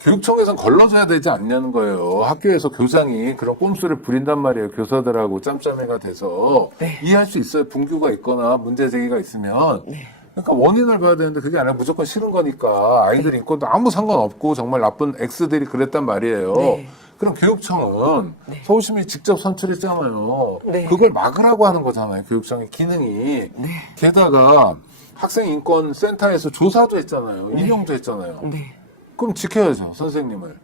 교육청에선 걸러줘야 되지 않냐는 거예요. 학교에서 교장이 그런 꼼수를 부린단 말이에요. 교사들하고 짬짬이가 돼서. 네. 이해할 수 있어요. 분규가 있거나 문제 제기가 있으면. 네. 그러니까 원인을 봐야 되는데 그게 아니라 무조건 싫은 거니까 아이들 인권도 아무 상관없고 정말 나쁜 X들이 그랬단 말이에요. 네. 그럼 교육청은 네. 서울시민이 직접 선출했잖아요. 네. 그걸 막으라고 하는 거잖아요. 교육청의 기능이. 네. 게다가 학생인권센터에서 조사도 했잖아요. 임명도 했잖아요. 네. 그럼 지켜야죠, 선생님을.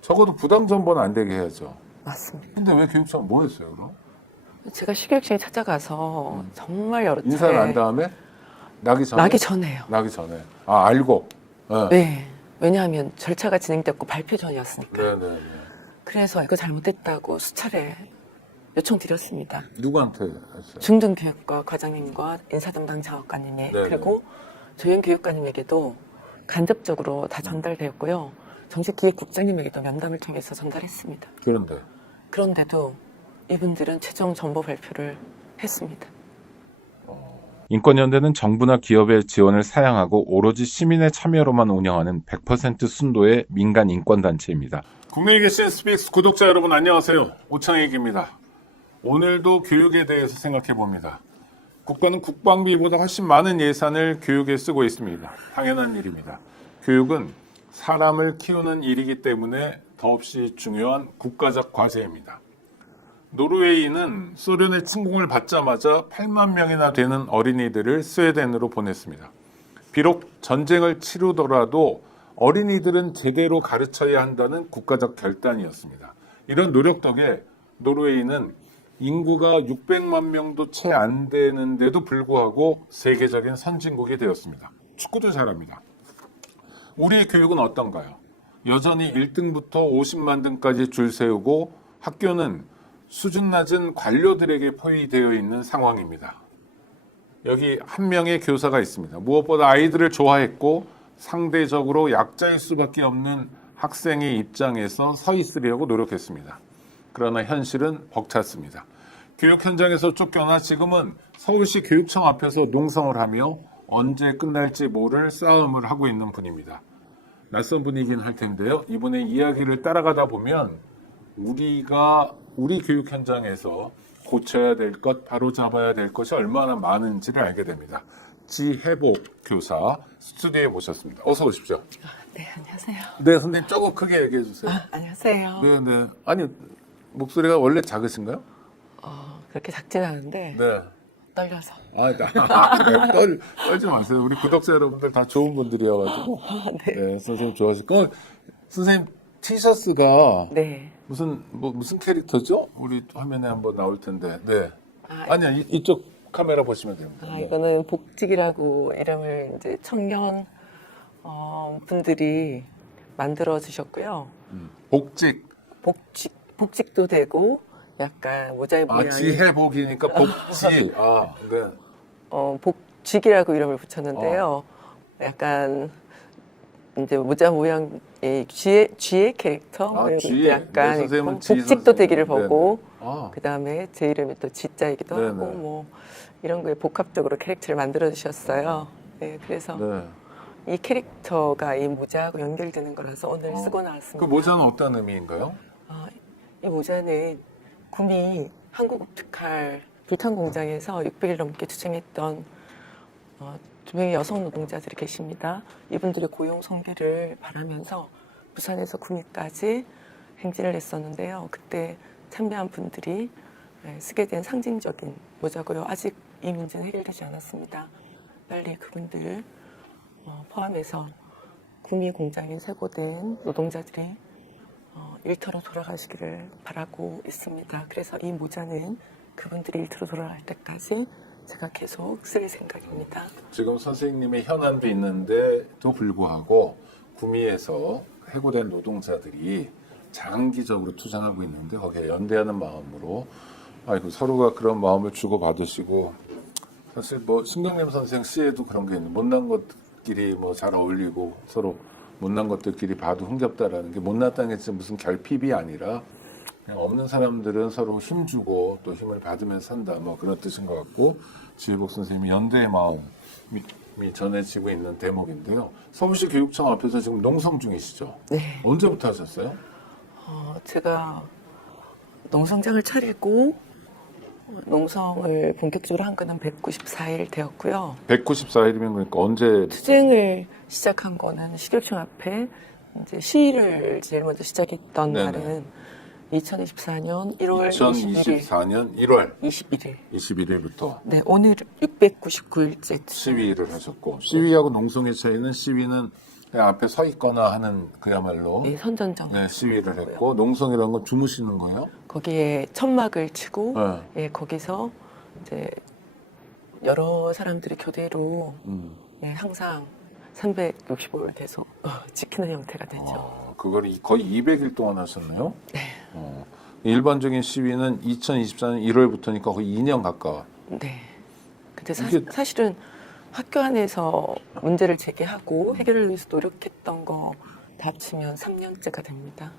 적어도 부당 전보는 안 되게 해야죠. 맞습니다. 근데 왜 교육청 뭐 했어요, 그럼? 제가 시교육청에 찾아가서 정말 여러 차례 인사를 한 다음에? 나기 전에? 나기 전에요. 나기 전에. 아, 알고. 네. 네. 왜냐하면 절차가 진행됐고 발표 전이었으니까. 네네네. 그래서 이거 잘못됐다고 수차례 요청드렸습니다. 누구한테 했어요? 중등교육과 과장님과 인사담당 자업관님에 네네. 그리고 조연교육관님에게도 간접적으로 다 전달되었고요. 정책기획국장님에게도 면담을 통해서 전달했습니다. 그런데. 그런데도 이분들은 최종 정보 발표를 했습니다. 인권연대는 정부나 기업의 지원을 사양하고 오로지 시민의 참여로만 운영하는 100% 순도의 민간 인권단체입니다. 국내에 계신 스픽스 구독자 여러분 안녕하세요. 오창익입니다. 오늘도 교육에 대해서 생각해 봅니다. 국가는 국방비보다 훨씬 많은 예산을 교육에 쓰고 있습니다. 당연한 일입니다. 교육은 사람을 키우는 일이기 때문에 더없이 중요한 국가적 과제입니다. 노르웨이는 소련의 침공을 받자마자 8만 명이나 되는 어린이들을 스웨덴으로 보냈습니다. 비록 전쟁을 치르더라도 어린이들은 제대로 가르쳐야 한다는 국가적 결단이었습니다. 이런 노력 덕에 노르웨이는 인구가 600만 명도 채 안 되는데도 불구하고 세계적인 선진국이 되었습니다. 축구도 잘합니다. 우리의 교육은 어떤가요? 여전히 1등부터 50만 등까지 줄 세우고 학교는 수준 낮은 관료들에게 포위되어 있는 상황입니다. 여기 한 명의 교사가 있습니다. 무엇보다 아이들을 좋아했고 상대적으로 약자일 수밖에 없는 학생의 입장에서 서 있으려고 노력했습니다. 그러나 현실은 벅찼습니다. 교육 현장에서 쫓겨나 지금은 서울시 교육청 앞에서 농성을 하며 언제 끝날지 모를 싸움을 하고 있는 분입니다. 낯선 분이긴 할 텐데요. 이분의 이야기를 따라가다 보면 우리 교육 현장에서 고쳐야 될 것, 바로 잡아야 될 것이 얼마나 많은지를 알게 됩니다. 지혜복 교사 스튜디오에 모셨습니다. 어서 오십시오. 네, 안녕하세요. 네, 선생님 조금 크게 얘기해 주세요. 안녕하세요. 네, 네. 아니, 목소리가 원래 작으신가요? 그렇게 작진 않은데 네. 떨려서. 떨지 마세요. 우리 구독자 여러분들 다 좋은 분들이어가지고. 네, 선생님 좋아하실 거. 선생님 티셔츠가 네. 무슨 캐릭터죠? 우리 화면에 한번 나올 텐데. 네. 아, 아니야, 이쪽 카메라 보시면 됩니다. 네. 이거는 복직이라고 이름을 이제 청년 분들이 만들어 주셨고요. 복직도 되고 약간 모자의 모양이 지혜복이니까 복지. 아, 네. 복직이라고 이름을 붙였는데요. 약간 이제 모자 모양의 쥐의 캐릭터 쥐. 약간 네, 선생님은 있고, 쥐 복직도 선생님. 되기를 보고 아. 그 다음에 제 이름이 또 지자이기도 네네. 하고 뭐 이런 거에 복합적으로 캐릭터를 만들어 주셨어요. 네, 그래서 네. 이 캐릭터가 이 모자하고 연결되는 거라서 오늘 쓰고 나왔습니다. 그 모자는 어떤 의미인가요? 이 모자는 구미 한국특활 불탄 공장에서 600일 넘게 투쟁했던 두 명의 여성 노동자들이 계십니다. 이분들의 고용 성기를 바라면서 부산에서 구미까지 행진을 했었는데요. 그때 참여한 분들이 쓰게 된 상징적인 모자고요. 아직 이 문제는 해결되지 않았습니다. 빨리 그분들 포함해서 구미 공장에 쇠고된 노동자들이 일터로 돌아가시기를 바라고 있습니다. 그래서 이 모자는 그분들이 일터로 돌아갈 때까지 제가 계속 쓸 생각입니다. 지금 선생님의 현안도 있는데도 불구하고 구미에서 해고된 노동자들이 장기적으로 투쟁하고 있는데 거기에 연대하는 마음으로 서로가 그런 마음을 주고받으시고 사실 뭐 신경림 선생 시에도 그런 게 있는 못난 것끼리 뭐 잘 어울리고 서로 못난 것들끼리 봐도 흥겹다라는 게 못났다는 게 무슨 결핍이 아니라 그냥 없는 사람들은 서로 힘주고 또 힘을 받으면서 산다 뭐 그런 뜻인 것 같고 지혜복 선생님이 연대의 마음 전해지고 있는 대목인데요. 서울시 교육청 앞에서 지금 농성 중이시죠? 네. 언제부터 하셨어요? 제가 농성장을 차리고 농성을 본격적으로 한 거는 194일 되었고요. 194일이면 그러니까 언제? 투쟁을 시작한 거는 시교청 앞에 이제 시위를 제일 먼저 시작했던 네네. 날은 2024년 1월 2024년 1월 21일. 21일부터 네, 오늘 699일째. 시위를 하셨고, 시위하고 농성의 차이는 시위는 그냥 앞에 서 있거나 하는 그야말로 네, 선전정. 네, 시위를 했고, 농성이라는 건 주무시는 거예요? 거기에 천막을 치고, 네. 예, 거기서 이제 여러 사람들이 교대로 예, 항상 365일 계속 지키는 형태가 되죠. 그걸 거의 200일 동안 하셨네요? 네. 일반적인 시위는 2024년 1월부터니까 거의 2년 가까워. 네. 근데 이게- 사실은 학교 안에서 문제를 제기하고 해결을 위해서 노력했던 거 다 합치면 3년째가 됩니다.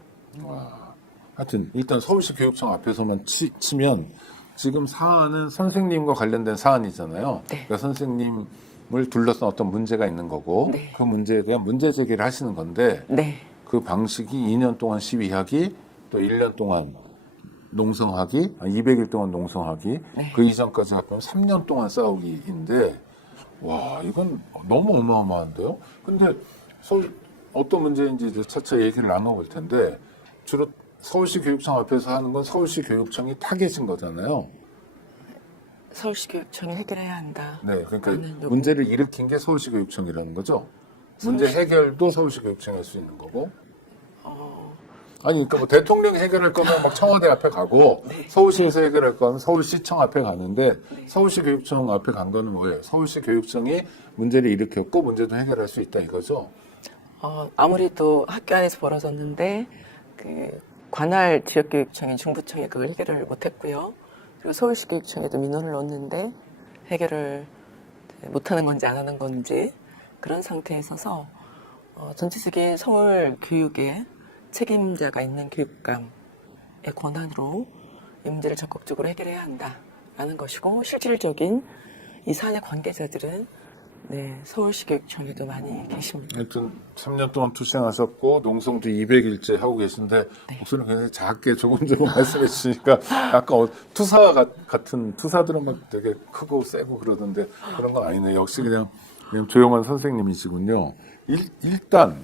하여튼 일단 서울시 교육청 앞에서만 치면 지금 사안은 선생님과 관련된 사안이잖아요. 네. 그러니까 선생님을 둘러싼 어떤 문제가 있는 거고 네. 그 문제에 대한 문제 제기를 하시는 건데 네. 그 방식이 2년 동안 시위하기 또 1년 동안 농성하기 200일 동안 농성하기 네. 그 이전까지 합하면 3년 동안 싸우기인데 와 이건 너무 어마어마한데요. 근데 서울 어떤 문제인지 이제 차차 얘기를 나눠볼 텐데 주로 서울시 교육청 앞에서 하는 건 서울시 교육청이 타겟인 거잖아요. 서울시 교육청이 해결해야 한다. 네, 그러니까 나는 누구- 문제를 일으킨 게 서울시 교육청이라는 거죠. 문제 해결도 서울시 교육청이 할 수 있는 거고. 아니, 그러니까 뭐 대통령 해결할 거면 막 청와대 앞에 가고 서울시에서 해결할 거면 서울시청 앞에 가는데 서울시 교육청 앞에 간 거는 뭐예요? 서울시 교육청이 문제를 일으켰고 문제도 해결할 수 있다 이거죠. 아무래도 학교 안에서 벌어졌는데 그 관할 지역교육청인 중부청이 그걸 해결을 못했고요. 그리고 서울시 교육청에도 민원을 넣었는데 해결을 못하는 건지 안 하는 건지 그런 상태에 있어서 전체적인 서울 교육에 책임자가 있는 교육감의 권한으로 이 문제를 적극적으로 해결해야 한다라는 것이고 실질적인 이 사안의 관계자들은 네, 서울시 교육청에도 많이 계십니다. 하여튼 3년 동안 투쟁하셨고 농성도 200일째 하고 계신데 목소리를 굉장히 작게 조금 말씀해 주시니까 약간 투사 같은 투사들은 막 되게 크고 세고 그러던데 그런 건 아니네. 역시 그냥 조용한 선생님이시군요. 일단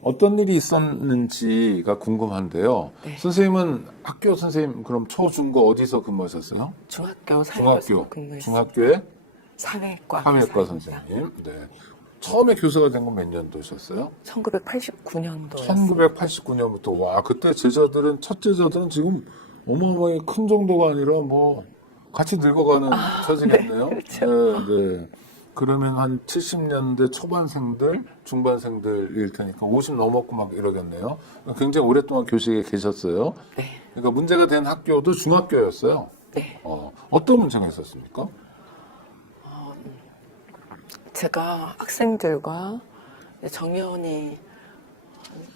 어떤 일이 있었는지가 궁금한데요. 네. 선생님은 학교 선생님 그럼 초, 중, 고 어디서 근무하셨어요? 중학교 사회교사 근무했어요. 중학교에 사회과 사회과 교사입니다. 선생님. 네. 처음에 교사가 된 건 몇 년도셨어요? 1989년도였어요. 1989년부터 와 그때 제자들은 첫 제자들은 지금 어마어마하게 큰 정도가 아니라 뭐 같이 늙어가는 처지겠네요. 그렇죠. 네, 네. 그러면 한 70년대 초반생들, 중반생들일 테니까 50 넘었고 막 이러겠네요. 굉장히 오랫동안 교직에 계셨어요. 네. 그러니까 문제가 된 학교도 중학교였어요. 네. 어떤 문제가 있었습니까? 제가 학생들과 정년이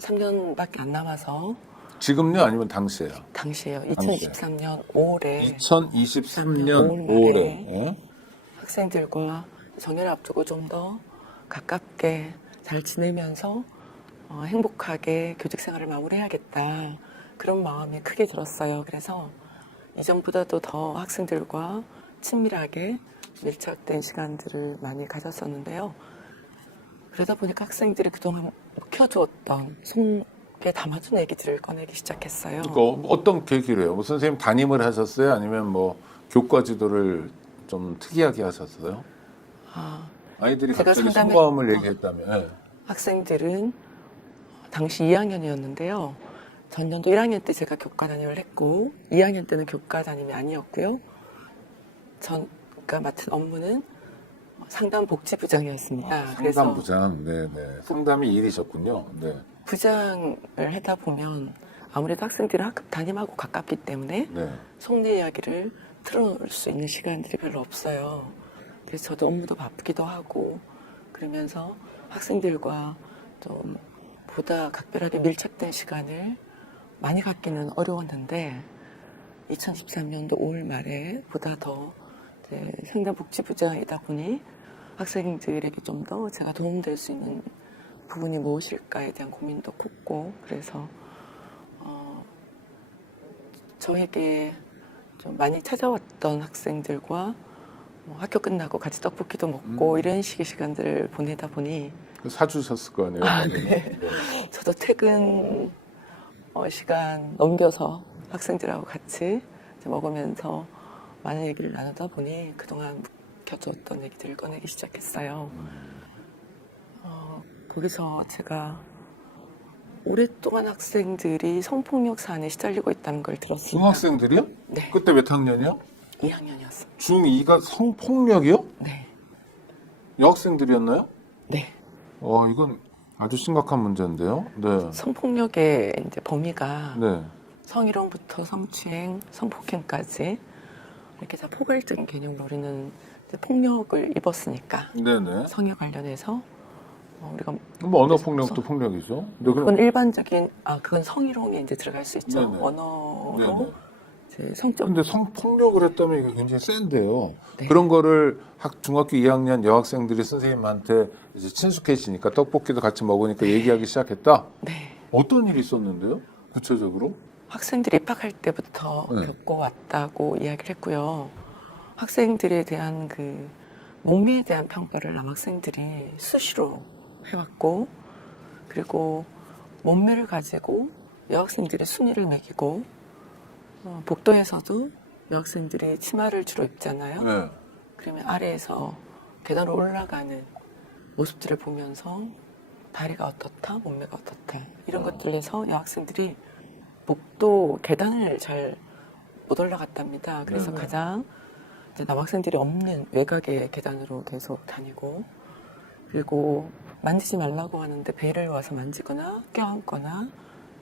3년밖에 안 남아서 지금요 아니면 당시에요? 당시에요. 2023년 5월에 2023년 5월 5월에 말에 학생들과 정년을 앞두고 좀 더 가깝게 잘 지내면서 행복하게 교직 생활을 마무리해야겠다. 그런 마음이 크게 들었어요. 그래서 이전보다도 더 학생들과 친밀하게 밀착된 시간들을 많이 가졌었는데요. 그러다 보니까 학생들이 그동안 묵혀두었던 속에 담아둔 얘기들을 꺼내기 시작했어요. 그러니까 어떤 계기로 해요? 뭐 선생님 담임을 하셨어요? 아니면 뭐 교과 지도를 좀 특이하게 하셨어요? 아이들이 제가 갑자기 상담해- 속마음을 얘기했다면 네. 학생들은 당시 2학년이었는데요. 전년도 1학년 때 제가 교과 담임을 했고 2학년 때는 교과 담임이 아니었고요. 제가 맡은 업무는 상담복지부장이었습니다. 상담부장, 네네. 상담이 일이셨군요. 네. 부장을 하다 보면 아무래도 학생들은 학급 담임하고 가깝기 때문에 네. 속내 이야기를 틀어놓을 수 있는 시간들이 별로 없어요. 그래서 저도 업무도 바쁘기도 하고 그러면서 학생들과 좀 보다 각별하게 밀착된 시간을 많이 갖기는 어려웠는데 2013년도 5월 말에 보다 더 상담복지부장이다 보니 학생들에게 좀 더 제가 도움될 수 있는 부분이 무엇일까에 대한 고민도 컸고, 그래서 저에게 좀 많이 찾아왔던 학생들과 뭐 학교 끝나고 같이 떡볶이도 먹고 이런 식의 시간들을 보내다 보니 사주셨을 거 아니에요? 네. 저도 퇴근 시간 넘겨서 학생들하고 같이 이제 먹으면서 많은 얘기를 나누다 보니 그동안 묵혀뒀던 얘기들을 꺼내기 시작했어요. 거기서 제가 오랫동안 학생들이 성폭력 사안에 시달리고 있다는 걸 들었습니다. 중학생들이요? 네. 그때 몇 학년이요? 2학년이었습니다. 중2가 성폭력이요? 네. 여학생들이었나요? 네. 이건 아주 심각한 문제인데요. 네. 성폭력의 이제 범위가 네. 성희롱부터 성추행, 성폭행까지 이렇게 다 포괄적인 개념으로 우리는 이제 폭력을 입었으니까 네네. 성에 관련해서 우리가 뭐 언어폭력도 폭력이죠. 근데 그건 일반적인 그건 성희롱에 이제 들어갈 수 있죠. 네네. 언어로 네네. 이제 성적 근데 성폭력을 했다면 이게 굉장히 센데요. 네. 그런 거를 중학교 2학년 여학생들이 선생님한테 이제 친숙해지니까 떡볶이도 같이 먹으니까 얘기하기 시작했다. 네. 어떤 일이 있었는데요? 구체적으로? 학생들이 입학할 때부터 네. 겪어왔다고 이야기를 했고요. 학생들에 대한 그 몸매에 대한 평가를 남학생들이 수시로 해왔고, 그리고 몸매를 가지고 여학생들의 순위를 매기고, 복도에서도 여학생들이 치마를 주로 입잖아요. 네. 그러면 아래에서 계단으로 올라가는 모습들을 보면서 다리가 어떻다, 몸매가 어떻다 이런 것들에서 여학생들이 복도 계단을 잘 못 올라갔답니다. 그래서 네. 가장 이제 남학생들이 없는 외곽의 계단으로 계속 다니고, 그리고 만지지 말라고 하는데 배를 와서 만지거나 껴안거나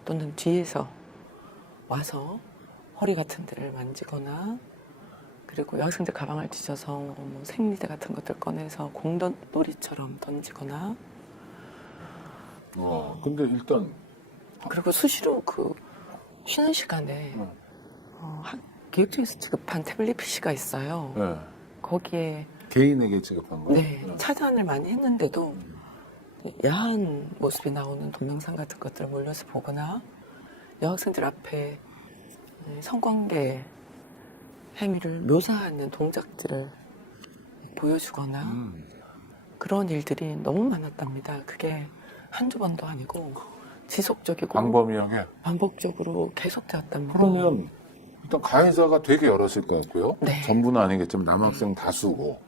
또는 뒤에서 와서 허리 같은 데를 만지거나, 그리고 여학생들 가방을 뒤져서 뭐 생리대 같은 것들 꺼내서 공놀이처럼 던지거나, 근데 일단 그리고 수시로 그 쉬는 시간에 교육청에서 지급한 태블릿 PC가 있어요. 네. 거기에 개인에게 지급한 거예요? 네, 차단을 많이 했는데도 야한 모습이 나오는 동영상 같은 것들을 몰려서 보거나, 여학생들 앞에 성관계 행위를 묘사하는 동작들을 보여주거나 그런 일들이 너무 많았답니다. 그게 한두 번도 아니고 지속적이고 광범위하게. 반복적으로 계속되었답니다. 그러면 일단 가해자가 되게 여럿일 것 같고요. 네. 전부는 아니겠지만 남학생 다수고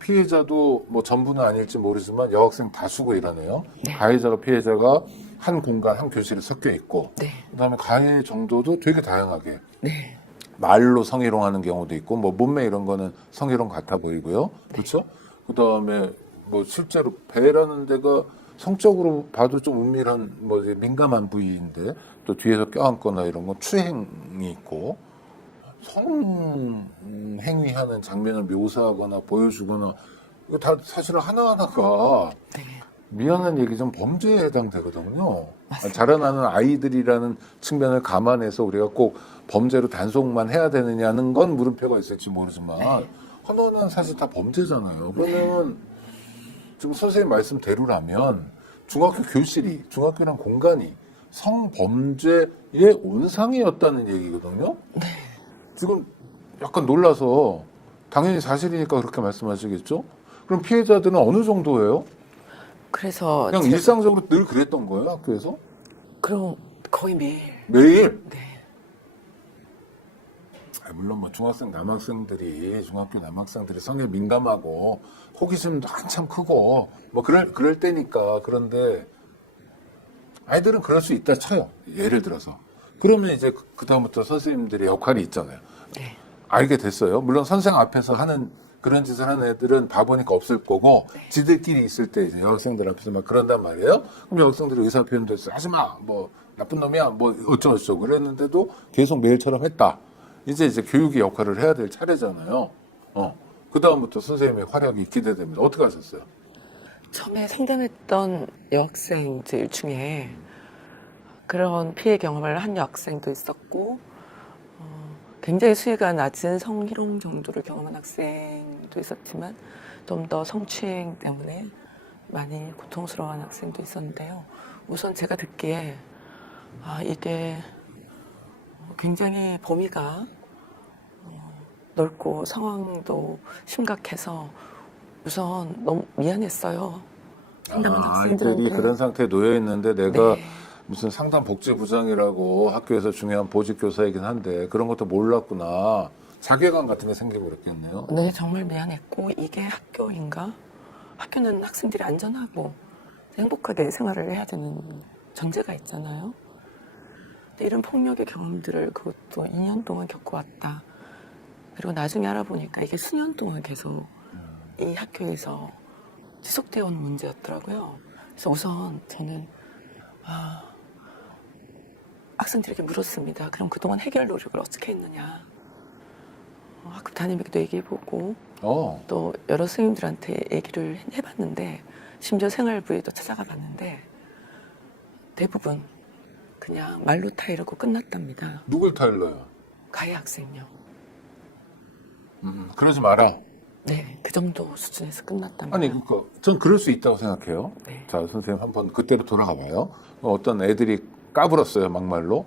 피해자도 뭐 전부는 아닐지 모르지만 여학생 다수고 이러네요. 네. 가해자가 피해자가 한 공간 한 교실에 섞여 있고 네, 그다음에 가해 정도도 되게 다양하게 네, 말로 성희롱하는 경우도 있고 뭐 몸매 이런 거는 성희롱 같아 보이고요. 그렇죠? 그다음에 뭐 실제로 배라는 데가 성적으로 봐도 좀 은밀한 뭐 이제 민감한 부위인데 또 뒤에서 껴안거나 이런 건 추행이 있고 성행위하는 장면을 묘사하거나 보여주거나 이거 다 사실은 하나하나가 네. 미안한 얘기좀 범죄에 해당되거든요. 자라나는 아이들이라는 측면을 감안해서 우리가 꼭 범죄로 단속만 해야 되느냐는 건 물음표가 있을지 모르지만 하나하나는 사실 다 범죄잖아요. 그러면 지금 선생님 말씀대로라면 중학교 교실이, 중학교란 공간이 성범죄의 온상이었다는 얘기거든요. 지금 약간 놀라서 당연히 사실이니까 그렇게 말씀하시겠죠? 그럼 피해자들은 어느 정도예요? 그래서 그냥 제가 일상적으로 늘 그랬던 거예요, 학교에서? 그럼 거의 매일 매일? 네, 물론 뭐 중학생 남학생들이 중학교 남학생들이 성에 민감하고 호기심도 한참 크고 뭐 그럴 때니까. 그런데 아이들은 그럴 수 있다 쳐요. 예를 들어서. 그러면 이제 그다음부터 선생님들의 역할이 있잖아요. 네, 알게 됐어요. 물론 선생 앞에서 하는 그런 짓을 하는 애들은 바보니까 없을 거고 지들끼리 있을 때 이제 여학생들 앞에서 막 그런단 말이에요. 그럼 여학생들이 의사 표현도 했어. 하지 마. 뭐 나쁜 놈이야. 뭐 어쩌고저쩌고 그랬는데도 계속 매일처럼 했다. 이제 교육의 역할을 해야 될 차례잖아요. 그다음부터 선생님의 활약이 기대됩니다. 어떻게 하셨어요? 처음에 상담했던 여학생들 중에 그런 피해 경험을 한 여학생도 있었고, 굉장히 수위가 낮은 성희롱 정도를 경험한 학생도 있었지만, 좀 더 성추행 때문에 많이 고통스러워하는 학생도 있었는데요. 우선 제가 듣기에 이게 굉장히 범위가 넓고 상황도 심각해서 우선 너무 미안했어요. 상담한 아이들이 학생들한테. 그런 상태에 놓여 있는데 내가 네. 무슨 상담복지부장이라고 학교에서 중요한 보직교사이긴 한데 그런 것도 몰랐구나. 자괴감 같은 게 생겨버렸겠네요. 네, 정말 미안했고 이게 학교인가? 학교는 학생들이 안전하고 행복하게 생활을 해야 되는 전제가 있잖아요. 근데 이런 폭력의 경험들을 그것도 2년 동안 겪어왔다. 그리고 나중에 알아보니까 이게 수년 동안 계속 이 학교에서 지속되어 온 문제였더라고요. 그래서 우선 저는 학생들에게 물었습니다. 그럼 그동안 해결 노력을 어떻게 했느냐. 학급 담임에게도 얘기해보고 또 여러 선생님들한테 얘기를 해봤는데 심지어 생활부에도 찾아가 봤는데 대부분 그냥 말로 타이르고 끝났답니다. 누굴 타일러요? 가해 학생요. 그러지 마라. 네, 그 정도 수준에서 끝났답니다. 아니, 그러니까 전 그럴 수 있다고 생각해요. 네. 자, 선생님 한번 그때로 돌아가 봐요. 어떤 애들이 까불었어요, 막말로.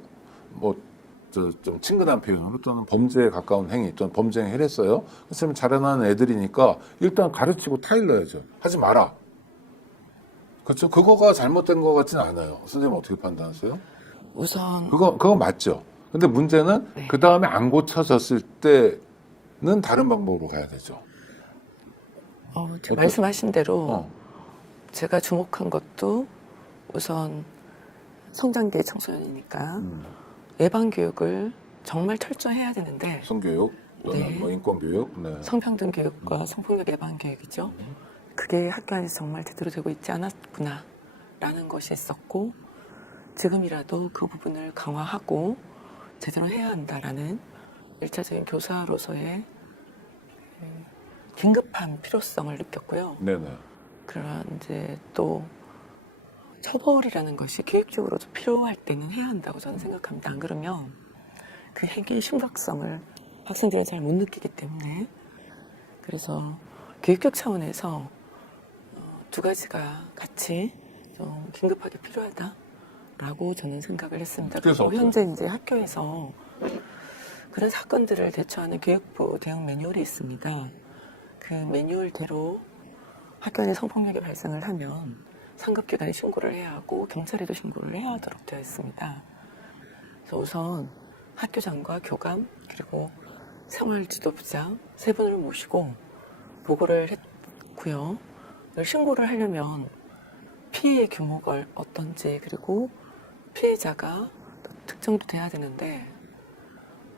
좀 친근한 표현으로 또는 범죄에 가까운 행위 또는 범죄 행위를 했어요. 그렇지만 자라나는 애들이니까 일단 가르치고 타일러야죠. 하지 마라. 그렇죠? 그거가 잘못된 것 같지는 않아요. 선생님 어떻게 판단하세요? 우선 그거 맞죠. 근데 문제는 네. 그 다음에 안 고쳐졌을 때는 다른 방법으로 가야 되죠. 말씀하신 대로 어. 제가 주목한 것도 우선 성장기 청소년이니까 예방 교육을 정말 철저히 해야 되는데 성교육 또는 네. 뭐 인권교육. 네. 성평등 교육과 성폭력 예방 교육이죠. 그게 학교 안에서 정말 제대로 되고 있지 않았구나 라는 것이 있었고 지금이라도 그 부분을 강화하고 제대로 해야 한다라는 1차적인 교사로서의 긴급한 필요성을 느꼈고요. 네네. 그런 이제 또 처벌이라는 것이 교육적으로도 필요할 때는 해야 한다고 저는 생각합니다. 안 그러면 그 행위의 심각성을 학생들은 잘 못 느끼기 때문에 그래서 교육적 차원에서 두 가지가 같이 좀 긴급하게 필요하다라고 저는 생각을 했습니다. 그래서 그리고 현재 이제 학교에서 그런 사건들을 대처하는 교육부 대응 매뉴얼이 있습니다. 그 매뉴얼대로 학교 안에 성폭력이 발생을 하면 상급기관에 신고를 해야 하고 경찰에도 신고를 해야 하도록 되어 있습니다. 그래서 우선 학교장과 교감 그리고 생활지도부장 세 분을 모시고 보고를 했고요. 신고를 하려면 피해의 규모가 어떤지 그리고 피해자가 특정도 돼야 되는데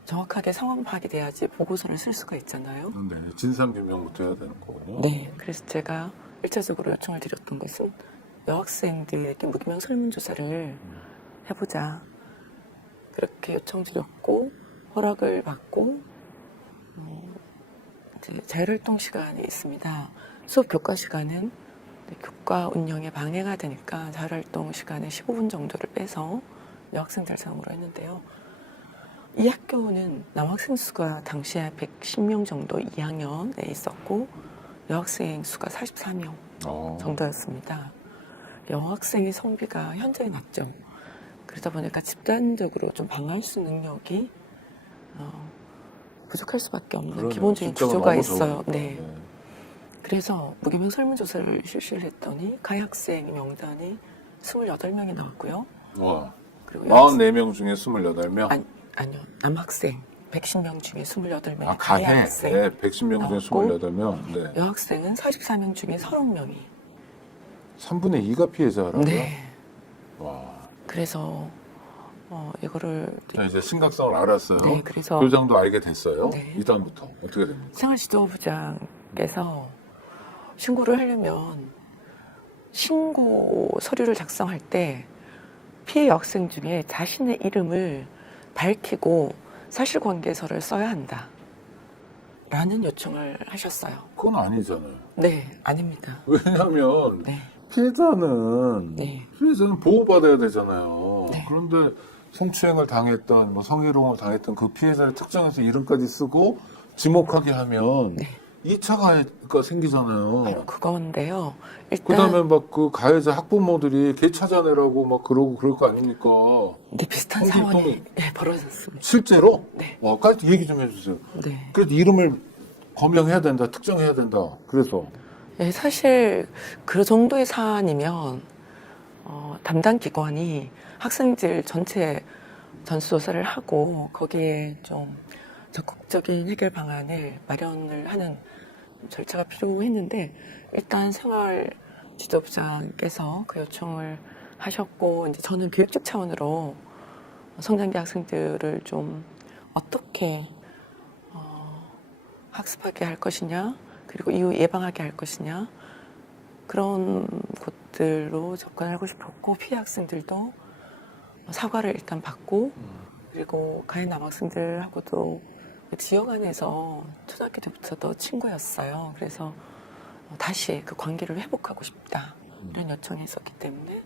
정확하게 상황 파악이 돼야지 보고서를 쓸 수가 있잖아요. 네. 진상규명부터 해야 되는 거군요. 네, 그래서 제가 1차적으로 요청을 드렸던 것은 여학생들에게 무기명 설문조사를 해보자. 그렇게 요청드렸고 허락을 받고 이제 자율활동 시간이 있습니다. 수업 교과 시간은 교과 운영에 방해가 되니까 자율활동 시간에 15분 정도를 빼서 여학생들 상으로 했는데요. 이 학교는 남학생 수가 당시에 110명 정도 2학년에 있었고 여학생 수가 44명 정도였습니다. 여학생의 성비가 현저히 낮죠. 그러다 보니까 집단적으로 좀 방어할 수 있는 능력이 부족할 수밖에 없는 그러네요. 기본적인 숫자가 구조가 너무 있어요. 적으니까. 네. 그래서 무기명 설문조사를 실시를 했더니 가해 학생 명단이 28명이 나왔고요. 와. 그리고 44명 중에 28명? 아니요. 남학생 110명 중에 28명이 아, 가해 가해. 학생. 네, 110명 중에 나왔고, 28명. 네. 여학생은 44명 중에 30명이. 3분의 2가 피해자라고요? 네. 와. 그래서 이거를 자, 이제 심각성을 알았어요. 네, 그래서 교장도 알게 됐어요. 네. 이 다음부터 어떻게 됩니까? 생활지도부장께서 신고를 하려면 신고 서류를 작성할 때 피해 여학생 중에 자신의 이름을 밝히고 사실관계서를 써야 한다. 라는 요청을 하셨어요. 그건 아니잖아요. 네, 아닙니다. 왜냐하면 네, 피해자는 네. 보호받아야 되잖아요. 네. 그런데 성추행을 당했던 성희롱을 당했던 그 피해자를 특정해서 이름까지 쓰고 지목하게 하면 네. 2차 가해가 생기잖아요. 바로 그건데요. 일단 그다음에 막 그 가해자 학부모들이 걔 찾아내라고 막 그러고 그럴 거 아닙니까? 네, 비슷한 홍길동이- 상황이 벌어졌습니다. 실제로? 네. 와, 까지 얘기 좀 해주세요. 네. 그래도 이름을 범명해야 된다, 특정해야 된다. 그래서 네, 사실 그 정도의 사안이면 담당 기관이 학생들 전체 전수조사를 하고 거기에 좀 적극적인 해결 방안을 마련을 하는 절차가 필요했는데 일단 생활 지도부장께서 그 요청을 하셨고 이제 저는 교육적 차원으로 성장기 학생들을 좀 어떻게 학습하게 할 것이냐 그리고 이후 예방하게 할 것이냐 그런 곳들로 접근하고 싶었고 피해 학생들도 사과를 일단 받고 그리고 가해 남학생들하고도 지역 안에서 초등학교 때부터도 친구였어요. 그래서 다시 그 관계를 회복하고 싶다 이런 요청이 있었기 때문에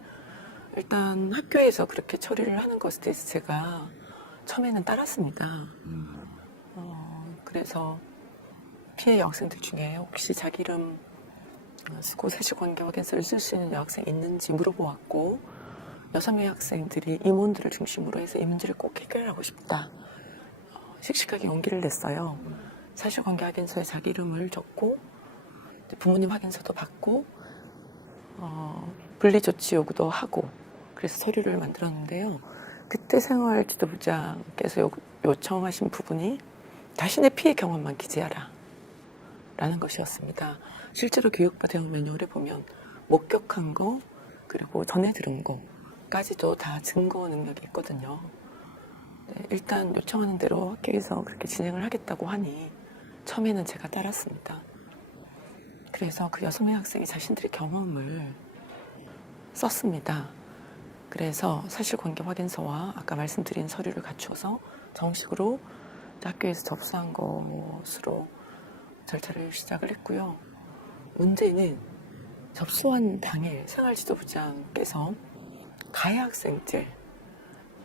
일단 학교에서 그렇게 처리를 하는 것에 대해서 제가 처음에는 따랐습니다. 그래서 피해 여학생들 중에 혹시 자기 이름 쓰고 사실관계 확인서를 쓸 수 있는 여학생 있는지 물어보았고 6명의 학생들이 임원들을 중심으로 해서 이 문제를 꼭 해결하고 싶다. 씩씩하게 용기를 냈어요. 사실관계 확인서에 자기 이름을 적고 부모님 확인서도 받고 분리조치 요구도 하고 그래서 서류를 만들었는데요. 그때 생활지도부장께서 요청하신 부분이 자신의 피해 경험만 기재하라 라는 것이었습니다. 실제로 교육부 대응 매뉴얼에 보면 목격한 거 그리고 전해 들은 거까지도 다 증거 능력이 있거든요. 네, 일단 요청하는 대로 학교에서 그렇게 진행을 하겠다고 하니 처음에는 제가 따랐습니다. 그래서 그 6명의 학생이 자신들의 경험을 썼습니다. 그래서 사실관계 확인서와 아까 말씀드린 서류를 갖추어서 정식으로 학교에서 접수한 것으로 절차를 시작을 했고요. 문제는 접수한 당일 생활지도부장께서 가해 학생들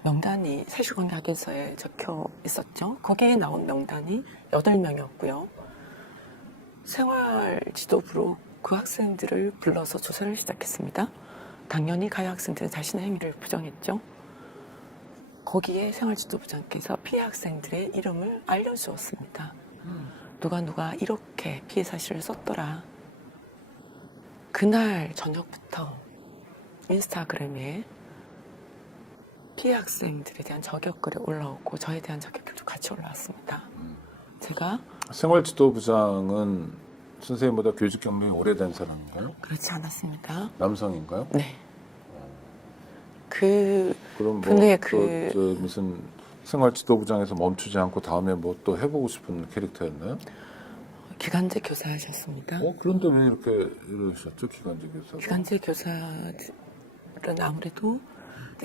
명단이 사실관계 확인서에 적혀 있었죠. 거기에 나온 명단이 8명이었고요. 생활지도부로 그 학생들을 불러서 조사를 시작했습니다. 당연히 가해 학생들은 자신의 행위를 부정했죠. 거기에 생활지도부장께서 피해 학생들의 이름을 알려주었습니다. 누가 이렇게 피해 사실을 썼더라. 그날 저녁부터 인스타그램에 피해 학생들에 대한 저격글이 올라오고 저에 대한 저격글도 같이 올라왔습니다. 제가 생활지도부장은 선생님보다 교직 경력이 오래된 사람인가요? 그렇지 않았습니다. 남성인가요? 네. 그 그럼 뭐 분의 저 무슨 생활지도부장에서 멈추지 않고 다음에 뭐 또 해보고 싶은 캐릭터였나요? 기간제 교사하셨습니다. 그런데 왜 이렇게 이러셨죠? 기간제 교사. 기간제 교사들은 아무래도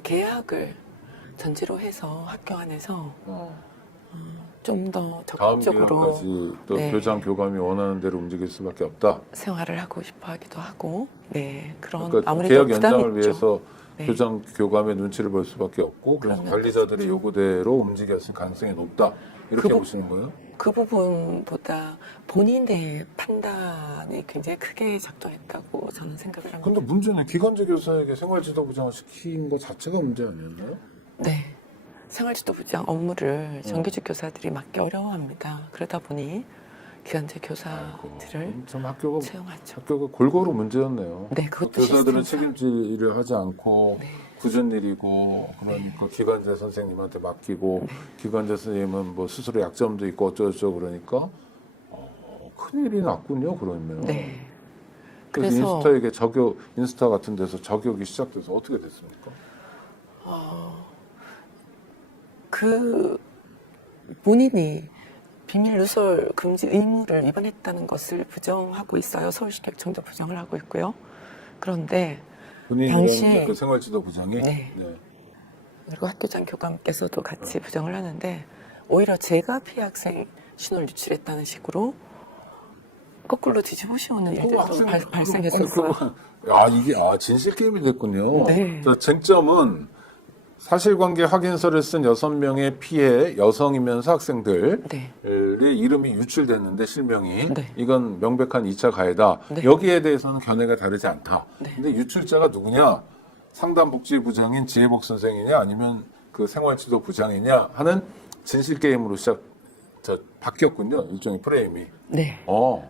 계약을 전제로 해서 학교 안에서 좀 더 다음 적극적으로 기간까지 또 네. 교장 교감이 원하는 대로 움직일 수밖에 없다. 생활을 하고 싶어 하기도 하고 네 그런 그러니까 아무래도 계약 부담이 연장을 있죠. 위해서 네. 교장 교감의 눈치를 볼 수밖에 없고 그래서 그런 관리자들이 요구대로 움직였을 가능성이 높다. 이렇게 그 보시는 거예요? 그 부분보다 본인의 판단이 굉장히 크게 작동했다고 저는 생각을 합니다. 근데 문제는 기간제 교사에게 생활지도부장을 시킨 것 자체가 문제 아니었나요? 네. 생활지도부장 업무를 정규직 교사들이 맡기 어려워합니다. 그러다 보니 기간제 교사들을 참 학교가 채용하죠. 골고루 문제였네요. 네, 그것도 교사들은 시스템상. 책임지를 하지 않고 네. 굳은 일이고 그러니까 기간제 선생님한테 맡기고 기간제 선생님은 뭐 스스로 약점도 있고 어쩌고저쩌고 그러니까 큰일이 났군요. 그러면. 네. 그래서 인스타 같은 데서 저격이 시작돼서 어떻게 됐습니까? 그 본인이 비밀 누설 금지 의무를 위반했다는 것을 부정하고 있어요. 서울시객청도 부정을 하고 있고요. 그런데 당시 그 생활지도부장이 네. 그리고 학교장 교감께서도 같이 부정을 하는데 오히려 제가 피해 학생 신호를 유출했다는 식으로 거꾸로 뒤집어 씌우는 일들도 발생했었어요. 이게 진실 게임이 됐군요. 네. 자, 쟁점은 사실관계 확인서를 쓴 6명의 피해 여성이면서 학생들의 네. 이름이 유출됐는데 실명이 네. 이건 명백한 2차 가해다. 네. 여기에 대해서는 견해가 다르지 않다. 네. 근데 유출자가 누구냐? 상담복지부장인 지혜복 선생이냐 아니면 그 생활지도부장이냐 하는 진실 게임으로 바뀌었군요. 일종의 프레임이. 네.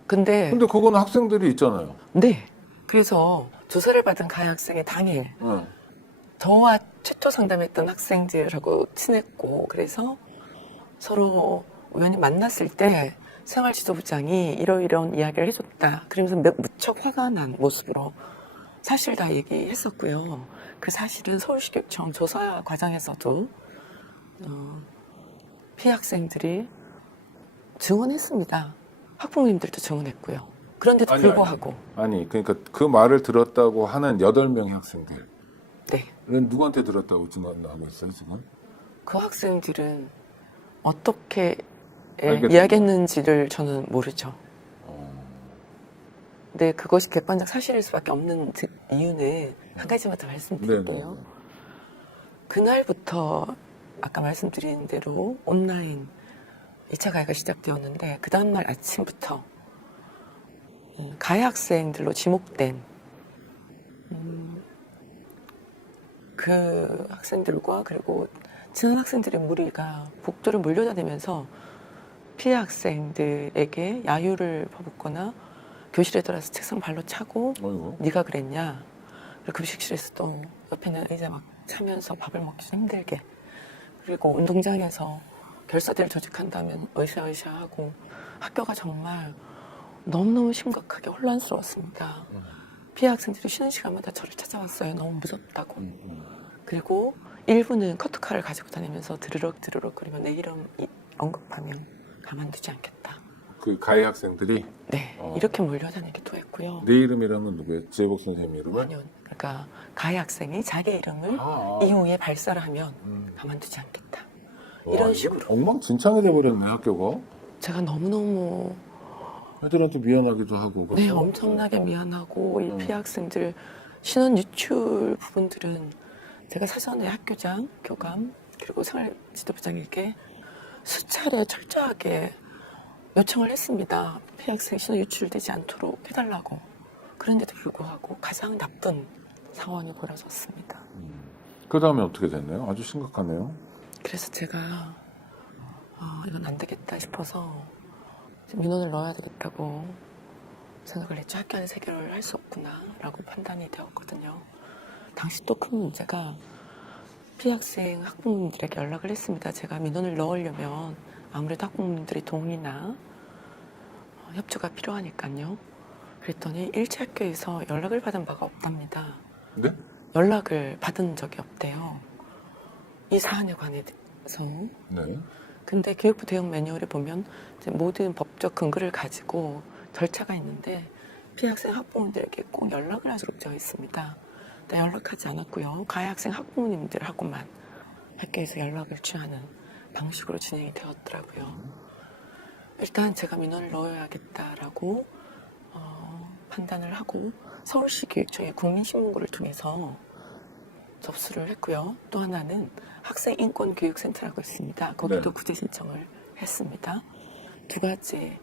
근데 근데 그거는 학생들이 있잖아요. 네. 그래서 조사를 받은 가해 학생이 당일 응. 저와 최초 상담했던 학생들하고 친했고 그래서 서로 우연히 만났을 때 생활지도부장이 이러이러한 이야기를 해줬다. 그러면서 무척 화가 난 모습으로 사실 다 얘기했었고요. 그 사실은 서울시교육청 조사 과정에서도 피해 학생들이 증언했습니다. 학부모님들도 증언했고요. 그런데도 불구하고 아니 그러니까 그 말을 들었다고 하는 8명의 학생들은 네. 누구한테 들었다고 증언하고 있어요 지금? 그 학생들은 어떻게 알겠습니다. 이야기했는지를 저는 모르죠. 근데 그것이 객관적 사실일 수밖에 없는 이유는 한 가지만 더 말씀드릴게요. 네. 그날부터 아까 말씀드린 대로 온라인 2차 가해가 시작되었는데 그 다음날 아침부터 가해 학생들로 지목된 그 학생들과 그리고 친한 학생들의 무리가 복도를 몰려다니면서 피해 학생들에게 야유를 퍼붓거나 교실에 들어와서 책상 발로 차고 어이구. 네가 그랬냐. 그리고 급식실에서 또 옆에는 이제 막 차면서 밥을 먹기도 힘들게 그리고 운동장에서 결사대를 조직한다면 으쌰으쌰하고 학교가 정말 너무너무 심각하게 혼란스러웠습니다. 피해 학생들이 쉬는 시간마다 저를 찾아왔어요. 너무 무섭다고. 그리고 일부는 커트칼을 가지고 다니면서 드르륵 거리면 내 이름 언급하면 가만두지 않겠다. 그 가해 학생들이 네, 이렇게 몰려다니기도 했고요. 내 이름이라면 누구예요? 지혜복 선생님 이름을? 아니요, 그러니까 가해 학생이 자기 이름을 이후에 발설을 하면 가만두지 않겠다. 이런 식으로. 엉망진창이 돼버렸네 학교가. 제가 너무너무 애들한테 미안하기도 하고. 네, 그렇죠? 엄청나게 미안하고 이 피해 학생들 신원 유출 부분들은 제가 사전에 학교장, 교감 그리고 생활지도부장에게 수차례 철저하게 요청을 했습니다. 피해 학생 신원 유출되지 않도록 해달라고. 그런데도 불구하고 가장 나쁜 상황이 벌어졌습니다. 그 다음에 어떻게 됐나요? 아주 심각하네요. 그래서 제가 이건 안 되겠다 싶어서 민원을 넣어야 되겠다고 생각을 했죠. 학교 안에서 해결을 할 수 없구나 라고 판단이 되었거든요. 당시 또 큰 문제가 피해 학생 학부모님들에게 연락을 했습니다. 제가 민원을 넣으려면 아무래도 학부모님들의 동의나 협조가 필요하니까요. 그랬더니 일체학교에서 연락을 받은 바가 없답니다. 네? 연락을 받은 적이 없대요. 이 사안에 관해서. 네. 근데 교육부 대응 매뉴얼에 보면 이제 모든 법적 근거를 가지고 절차가 있는데 피해 학생 학부모님들에게 꼭 연락을 하도록 되어 있습니다. 근데 연락하지 않았고요. 가해 학생 학부모님들하고만 학교에서 연락을 취하는 방식으로 진행이 되었더라고요. 일단 제가 민원을 넣어야겠다라고 판단을 하고 서울시 교육청의 국민신문고를 통해서 접수를 했고요. 또 하나는 학생인권교육센터라고 있습니다. 거기도 네. 구제 신청을 했습니다. 두 가지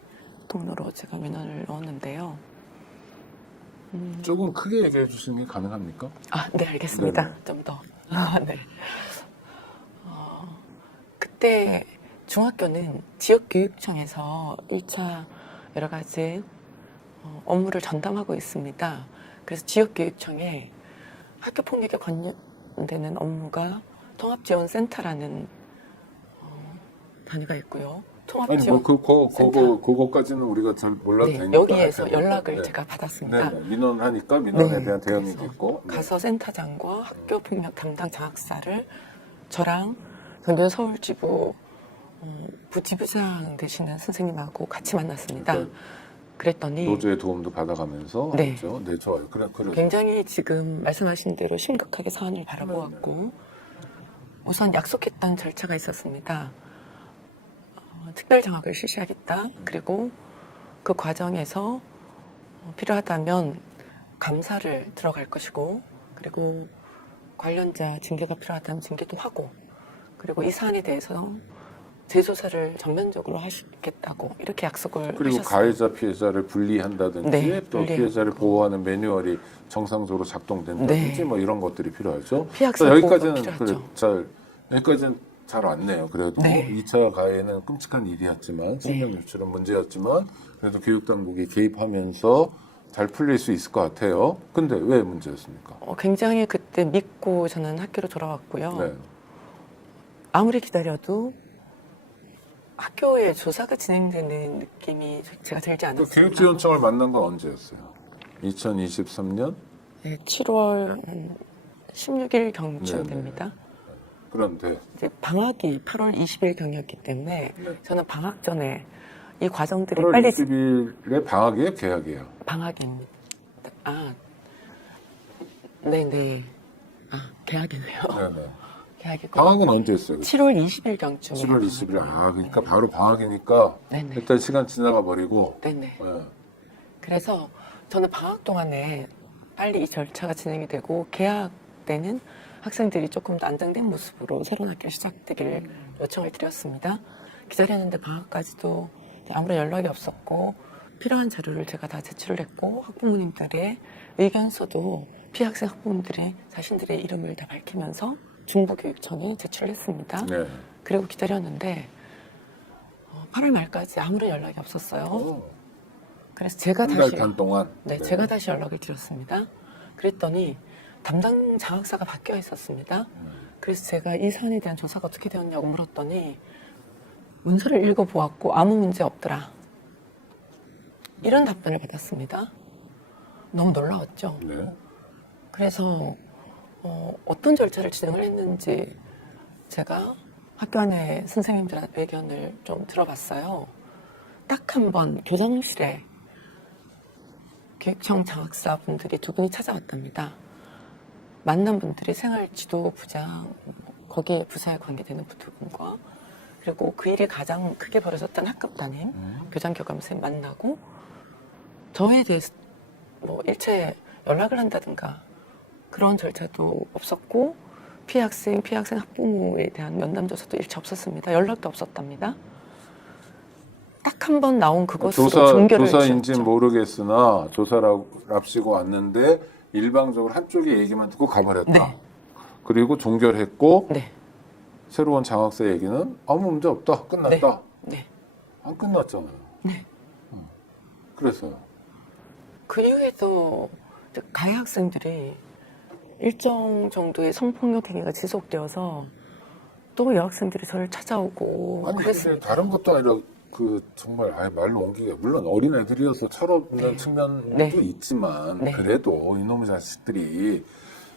통로로 제가 민원을 넣었는데요. 조금 크게 얘기해 주시는 게 가능합니까? 네, 알겠습니다. 네네. 좀 더. 네. 그때 중학교는 지역교육청에서 1차 여러 가지 업무를 전담하고 있습니다. 그래서 지역교육청에 학교폭력에 관련되는 업무가 통합지원센터라는 단위가 있고요. 아니 뭐 그거까지는 우리가 잘 몰라도 네, 되니까. 여기에서 연락을 네. 제가 받았습니다. 네. 민원하니까 민원에 네. 대한 대응이 그래서 있고. 가서 센터장과 학교폭력 담당 장학사를 저랑 전교 서울지부 부지부장 되시는 선생님하고 같이 만났습니다. 네. 그랬더니 노조의 도움도 받아가면서 네. 하죠. 네, 좋아요. 그래. 굉장히 지금 말씀하신 대로 심각하게 사안을 바라보았고 우선 약속했던 절차가 있었습니다. 특별 장학을 실시하겠다. 그리고 그 과정에서 필요하다면 감사를 들어갈 것이고 그리고 관련자 징계가 필요하다면 징계도 하고, 그리고 이 사안에 대해서 재조사를 전면적으로 하시겠다고 이렇게 약속을 그리고 하셨어요. 가해자 피해자를 분리한다든지 네, 또 분리하고. 피해자를 보호하는 매뉴얼이 정상적으로 작동된다든지 네. 뭐 이런 것들이 필요하죠. 피학생 여기까지는 보호가 필요하죠. 여기까지는 잘 왔네요. 그래도 네. 2차 가해는 끔찍한 일이었지만 생명 유출은 문제였지만 그래도 교육 당국이 개입하면서 잘 풀릴 수 있을 것 같아요. 근데 왜 문제였습니까? 굉장히 그때 믿고 저는 학교로 돌아왔고요. 네. 아무리 기다려도 학교에 조사가 진행되는 느낌이 제가 들지 그 않았습니다. 교육지원청을 만난 건 언제였어요? 2023년? 네, 7월 16일 경쯤 됩니다. 그런데 이제 방학이 8월 20일 경이었기 때문에 네. 저는 방학 전에 이 과정들이 8월 빨리 20일에 방학이에요? 개학이에요? 방학입니다. 네네. 개학이네요. 네네. 개학이고 방학은 언제 했어요? 7월 20일 경쯤에 7월 20일. 그러니까 바로 방학이니까 네네. 일단 시간 지나가 버리고. 네네. 네. 그래서 저는 방학 동안에 빨리 이 절차가 진행이 되고 개학 때는 학생들이 조금 더 안정된 모습으로 새로운 학교 시작되기를 요청을 드렸습니다. 기다렸는데 방학까지도 아무런 연락이 없었고 필요한 자료를 제가 다 제출을 했고 학부모님들의 의견서도 피해 학생 학부모님들이 자신들의 이름을 다 밝히면서 중부교육청에 제출을 했습니다. 네. 그리고 기다렸는데 8월 말까지 아무런 연락이 없었어요. 그래서 제가 한 다시 달 반 동안. 네, 제가 다시 연락을 드렸습니다. 그랬더니 담당 장학사가 바뀌어 있었습니다. 그래서 제가 이 사안에 대한 조사가 어떻게 되었냐고 물었더니 문서를 읽어보았고 아무 문제 없더라. 이런 답변을 받았습니다. 너무 놀라웠죠. 네. 그래서 어떤 절차를 진행을 했는지 제가 학교 안에 선생님들의 의견을 좀 들어봤어요. 딱 한 번 교장실에 교육청 장학사분들이 두 분이 찾아왔답니다. 만난 분들이 생활지도부장, 거기에 부사에 관계되는 두 분과 그리고 그 일이 가장 크게 벌어졌던 학급 담임 교장교감선생님 만나고 저에 대해서 뭐 일체 연락을 한다든가 그런 절차도 없었고 피해 학생 학부모에 대한 면담조사도 일체 없었습니다. 연락도 없었답니다. 딱 한 번 나온 그것으로 종결을 조사인지 지었죠. 모르겠으나 조사랍시고 왔는데 일방적으로 한쪽의 얘기만 듣고 가버렸다. 네. 그리고 종결했고 네, 새로운 장학사 얘기는 아무 문제 없다. 끝났다. 네. 안 끝났잖아요. 네. 그래서요. 그 이후에도 가해 학생들이 일정 정도의 성폭력 행위가 지속되어서 또 여학생들이 저를 찾아오고 아니 그랬습니다. 근데 다른 것도 아니라 그 정말 아예 말로 옮기기가 물론 어린 애들이어서 철없는 측면도 네. 있지만 네. 그래도 이놈의 자식들이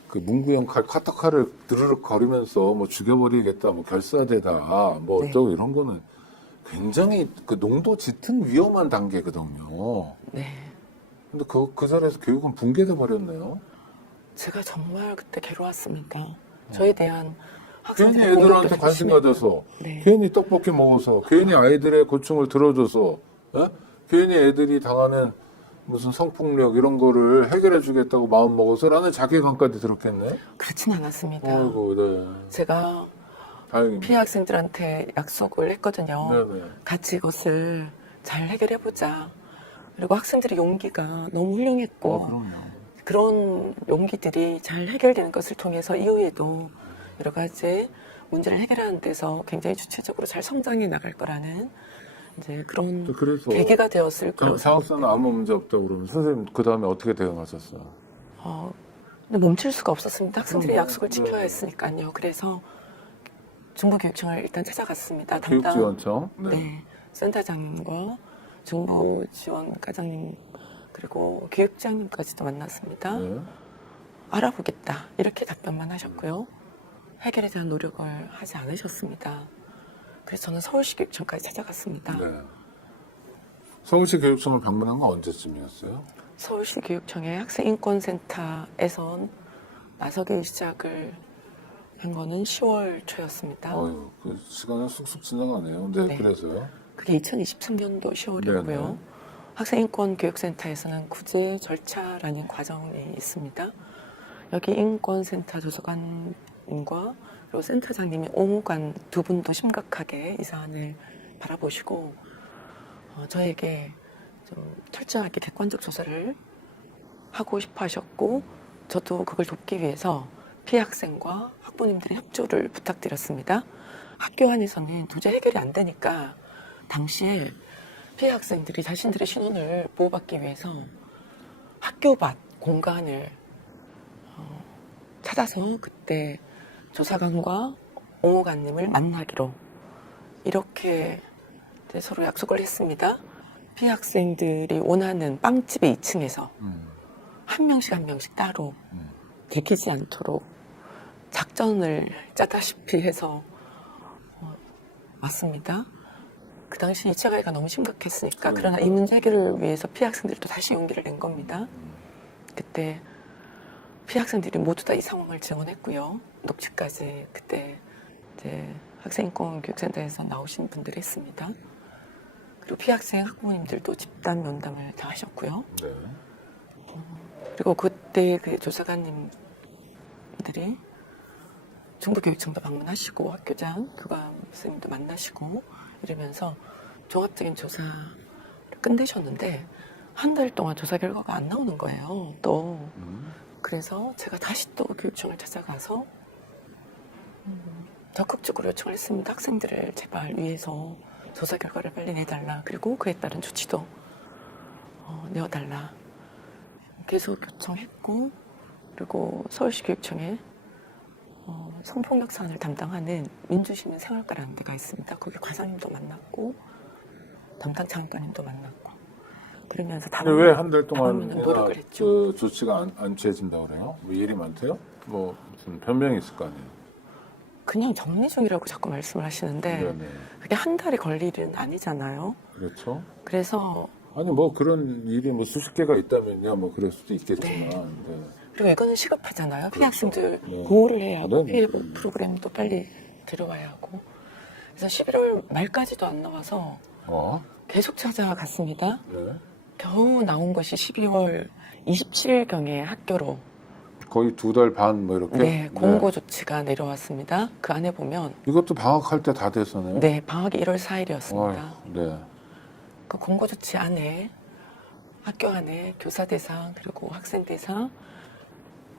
그 문구형 카터칼을 드르륵 거리면서 뭐 죽여버리겠다, 뭐 결사대다, 뭐 네. 어쩌고 이런 거는 굉장히 그 농도 짙은 위험한 단계거든요. 네. 근데 그 자리에서 교육은 붕괴돼 버렸네요. 제가 정말 그때 괴로웠습니다. 저에 대한 괜히 학생들의 애들한테 공격도 관심 심했고. 가져서 네. 괜히 떡볶이 먹어서 괜히 아이들의 고충을 들어줘서 괜히 애들이 당하는 무슨 성폭력 이런 거를 해결해 주겠다고 마음 먹어서라는 자괴감까지 들었겠네. 그렇진 않았습니다. 아이고, 네. 제가 다행입니다. 피해 학생들한테 약속을 했거든요. 네네. 같이 이것을 잘 해결해보자. 그리고 학생들의 용기가 너무 훌륭했고 그럼요. 그런 용기들이 잘 해결되는 것을 통해서 이후에도 여러 가지 문제를 해결하는 데서 굉장히 주체적으로 잘 성장해 나갈 거라는 이제 그런 그래서 계기가 되었을 거라고 장학사는 아무 문제 없다고 그러면 선생님 그 다음에 어떻게 대응하셨어요? 근데 멈출 수가 없었습니다. 학생들이 그럼요. 약속을 지켜야 네. 했으니까요. 그래서 중부교육청을 일단 찾아갔습니다. 교육지원청. 네, 센터장님과 중부지원과장님 그리고 교육장님까지도 만났습니다. 네. 알아보겠다 이렇게 답변만 하셨고요. 해결에 대한 노력을 하지 않으셨습니다. 그래서 저는 서울시 교육청까지 찾아갔습니다. 네. 서울시 교육청을 방문한 건 언제쯤이었어요? 서울시 교육청의 학생인권센터에선 나서기 시작을 한 거는 10월 초였습니다. 그 시간은 쑥쑥 지나가네요. 네, 네. 그래서요. 그게 2023년도 10월이고요. 네네. 학생인권교육센터에서는 구제 절차라는 과정이 있습니다. 여기 인권센터 조사관님과 그리고 센터장님이 오무관 두 분도 심각하게 이 사안을 바라보시고 저에게 좀 철저하게 객관적 조사를 하고 싶어 하셨고 저도 그걸 돕기 위해서 피해 학생과 학부모님들의 협조를 부탁드렸습니다. 학교 안에서는 도저히 해결이 안 되니까 당시에 피해 학생들이 자신들의 신원을 보호받기 위해서 학교 밖 공간을 찾아서 그때 조사관과 옹호관님을 만나기로 이렇게 이제 서로 약속을 했습니다. 피해 학생들이 원하는 빵집의 2층에서 한 명씩 따로 들키지 않도록 작전을 짜다시피 해서 왔습니다. 그 당시 2차 가해가 너무 심각했으니까 그러나 이 문제 해결을 위해서 피해 학생들도 다시 용기를 낸 겁니다. 그때 피해 학생들이 모두 다 이 상황을 증언했고요. 녹취까지 그때 이제 학생인권교육센터에서 나오신 분들이 했습니다. 그리고 피해 학생 학부모님들도 집단 면담을 다 하셨고요. 네. 그리고 그때 그 조사관님들이 중부교육청도 방문하시고 학교장 교감 선생님도 만나시고 이러면서 종합적인 조사를 끝내셨는데 한 달 동안 조사 결과가 안 나오는 거예요. 또 그래서 제가 다시 또 교육청을 찾아가서 적극적으로 요청을 했습니다. 학생들을 제발 위해서 조사 결과를 빨리 내달라. 그리고 그에 따른 조치도 내어달라. 계속 요청했고 그리고 서울시 교육청에 성폭력 사안을 담당하는 민주시민 생활과라는 데가 있습니다. 거기 과장님도 만났고 담당 장관님도 만났고 그러면서 근데 왜 한 달 다음에는 동안 노력을 했죠. 그 조치가 안 취해진다고 그래요? 뭐 일이 많대요? 뭐 무슨 변명이 있을 거 아니에요? 그냥 정리 중이라고 자꾸 말씀을 하시는데 네네. 그게 한 달이 걸릴 일은 아니잖아요. 그렇죠. 그래서 아니 뭐 그런 일이 뭐 수십 개가 있다면야 뭐 그럴 수도 있겠지만 네. 그리고 이거는 시급하잖아요. 피해 학생들 네. 보호를 해야 하고 네. 피해 프로그램도 빨리 들어와야 하고 그래서 11월 말까지도 안 나와서 계속 찾아갔습니다. 네. 겨우 나온 것이 12월 27일경에 학교로 거의 2달 반 뭐 이렇게. 네, 공고 조치가 내려왔습니다. 그 안에 보면 이것도 방학할 때 다 됐었네요. 네, 방학이 1월 4일이었습니다. 네. 그 공고 조치 안에 학교 안에 교사 대상 그리고 학생 대상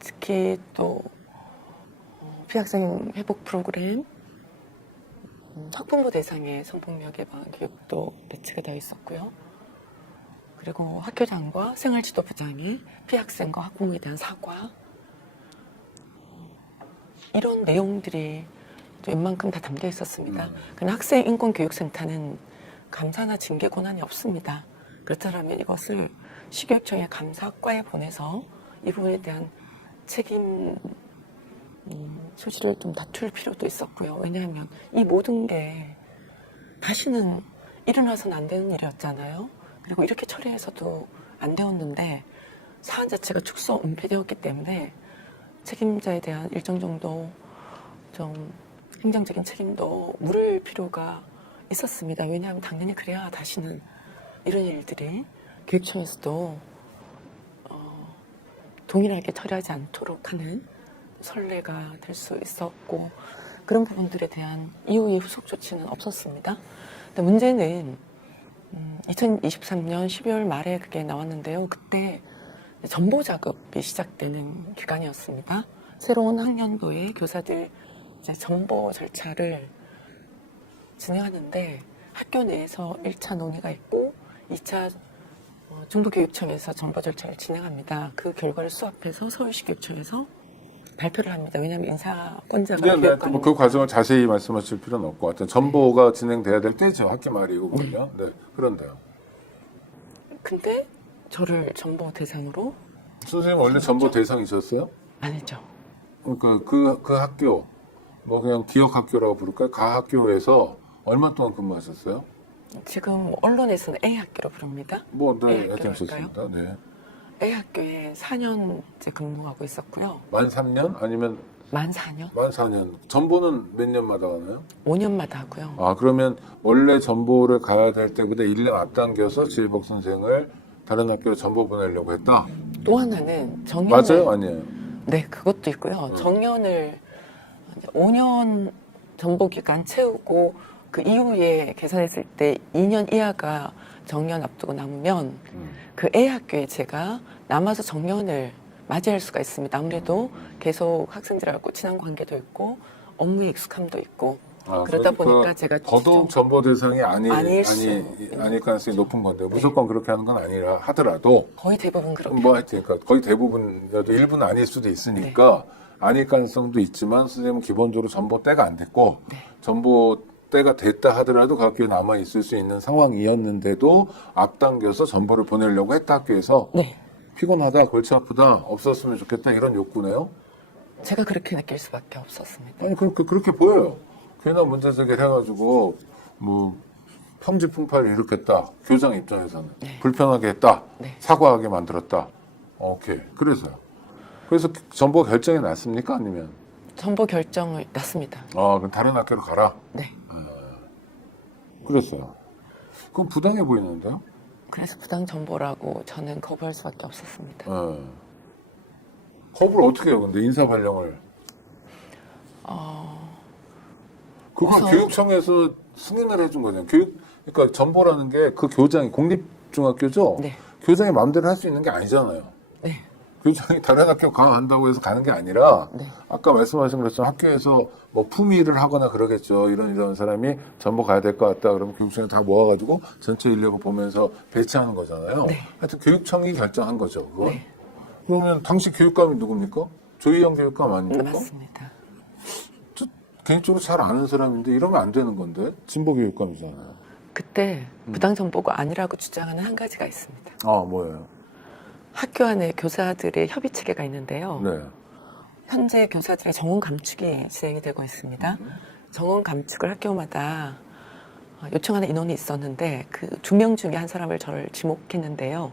특히 또 피해학생 회복 프로그램 학부모 대상의 성폭력 예방 교육도 배치가 되어 있었고요. 그리고 학교장과 생활지도부장이 피해학생과 학부모에 대한 사과 이런 내용들이 웬만큼 다 담겨 있었습니다. 그러나 학생인권교육센터는 감사나 징계 권한이 없습니다. 그렇다면 이것을 시교육청의 감사과에 보내서 이 부분에 대한 책임 소지를 좀 다툴 필요도 있었고요. 왜냐하면 이 모든 게 다시는 일어나서는 안 되는 일이었잖아요. 그리고 이렇게 처리해서도 안 되었는데 사안 자체가 축소 은폐되었기 때문에 책임자에 대한 일정 정도 좀 행정적인 책임도 물을 필요가 있었습니다. 왜냐하면 당연히 그래야 다시는 이런 일들이 교육청에서도 동일하게 처리하지 않도록 하는 선례가 될 수 있었고 그런 부분들에 대한 이후의 후속 조치는 없었습니다. 근데 문제는 2023년 12월 말에 그게 나왔는데요. 그때 정보 작업이 시작되는 기간이었습니다. 새로운 학년도에 교사들 이제 정보 절차를 진행하는데 학교 내에서 1차 논의가 있고 2차 중부교육청에서 정보 절차를 진행합니다. 그 결과를 수합해서 서울시 교육청에서 발표를 합니다. 왜냐하면 인사권자가 네, 그 과정을 자세히 말씀하실 필요는 없고 하여튼 전보가 진행돼야 될 때죠. 학기 말이고 그러면. 네. 그런데요. 근데 저를 정보 대상으로 선생님 원래 전보 대상이셨어요? 아니죠. 그러니까 그 학교 뭐 그냥 기억 학교라고 부를까요? 그 학교에서 얼마 동안 근무하셨어요? 지금 언론에서는 A학교로 부릅니다. 뭐 네, A학교로 하여튼 할까요? 좋습니다. 네. A학교에 4년째 근무하고 있었고요. 만 3년 아니면 만 4년? 만 4년. 전보는 몇 년마다 가나요? 5년마다 하고요. 아, 그러면 원래 전보를 가야 될 때보다 1년 앞당겨서 지혜복 선생을 다른 학교로 전보 보내려고 했다? 또 하나는 정년을 맞아요? 아니에요? 네, 그것도 있고요. 정년을 5년 정보 기간 채우고 그 이후에 계산했을 때 2년 이하가 정년 앞두고 남으면 그 애 학교에 제가 남아서 정년을 맞이할 수가 있습니다. 아무래도 계속 학생들하고 친한 관계도 있고 업무에 익숙함도 있고 그러다 보니까 제가 더더욱 전보 대상이 아닐 수 가능성이 높은 건데 무조건 그렇게 하는 건 아니라 하더라도 거의 대부분 그렇게 뭐 하여튼 그러니까 거의 대부분이라도 일부는 아닐 수도 있으니까 아닐 가능성도 있지만 선생님은 기본적으로 전보 때가 안 됐고 전보 때가 됐다 하더라도 그 학교에 남아 있을 수 있는 상황이었는데도 앞당겨서 전보를 보내려고 했다 학교에서 네. 피곤하다 골치 아프다 없었으면 좋겠다 이런 욕구네요. 제가 그렇게 느낄 수밖에 없었습니다. 아니 그렇게 보여요. 괜한 문제 제기를 해가지고 뭐 평지풍파를 일으켰다. 교장 입장에서는 불편하게 했다. 네. 사과하게 만들었다. 오케이. 그래서요. 그래서 전보 결정이 났습니까? 아니면 전보 결정을 났습니다. 그럼 다른 학교로 가라. 네. 그랬어요. 그건 부당해 보이는데요? 그래서 부당 정보라고 저는 거부할 수밖에 없었습니다. 거부를 어떻게 해요? 근데 인사 발령을 그건 우선- 교육청에서 승인을 해준 거잖아요. 그러니까 전보라는 게 그 교장이 공립중학교죠. 네. 교장이 마음대로 할 수 있는 게 아니잖아요. 네. 교장이 다른 학교 간다고 해서 가는 게 아니라 네. 아까 말씀하신 것처럼 학교에서 뭐 품위를 하거나 그러겠죠. 이런 사람이 전부 가야 될 것 같다. 그러면 교육청이 다 모아가지고 전체 인력을 보면서 배치하는 거잖아요. 네. 하여튼 교육청이 결정한 거죠. 그건. 네. 그러면 당시 교육감이 누굽니까? 조희영 교육감 아닙니까? 맞습니다. 저 개인적으로 잘 아는 사람인데 이러면 안 되는 건데 진보 교육감이잖아요. 그때 부당 정보가 아니라고 주장하는 한 가지가 있습니다. 뭐예요? 학교 안에 교사들의 협의 체계가 있는데요. 네. 현재 교사들의 정원 감축이 진행이 되고 있습니다. 정원 감축을 학교마다 요청하는 인원이 있었는데 그 2명 중에 한 사람을 저를 지목했는데요.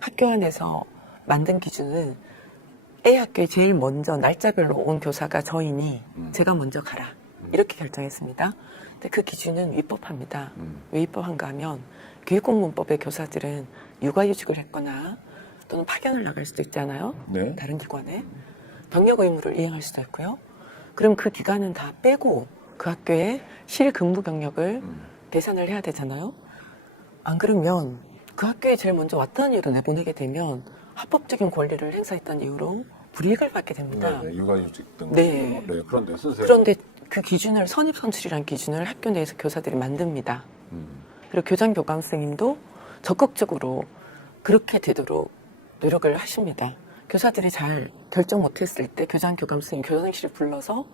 학교 안에서 만든 기준은 A 학교에 제일 먼저 날짜별로 온 교사가 저이니 제가 먼저 가라. 이렇게 결정했습니다. 근데 그 기준은 위법합니다. 왜 위법한가 하면 교육공무원법의 교사들은 육아휴직을 했거나 또는 파견을 나갈 수도 있잖아요. 네. 다른 기관에. 병력 의무를 이행할 수도 있고요. 그럼 그 기간은 다 빼고 그 학교에 실근무 경력을 계산을 해야 되잖아요. 안 그러면 그 학교에 제일 먼저 왔다는 이유로 내보내게 되면 합법적인 권리를 행사했다는 이유로 불이익을 받게 됩니다. 네, 육아휴직 등. 네. 그런데 선생님. 그런데 그 기준을 선입선출이라는 기준을 학교 내에서 교사들이 만듭니다. 그리고 교장 교감 선생님도 적극적으로 그렇게 되도록 노력을 하십니다. 교사들이 잘 결정 못했을 때 교장 교감 선생님 교장실을 불러서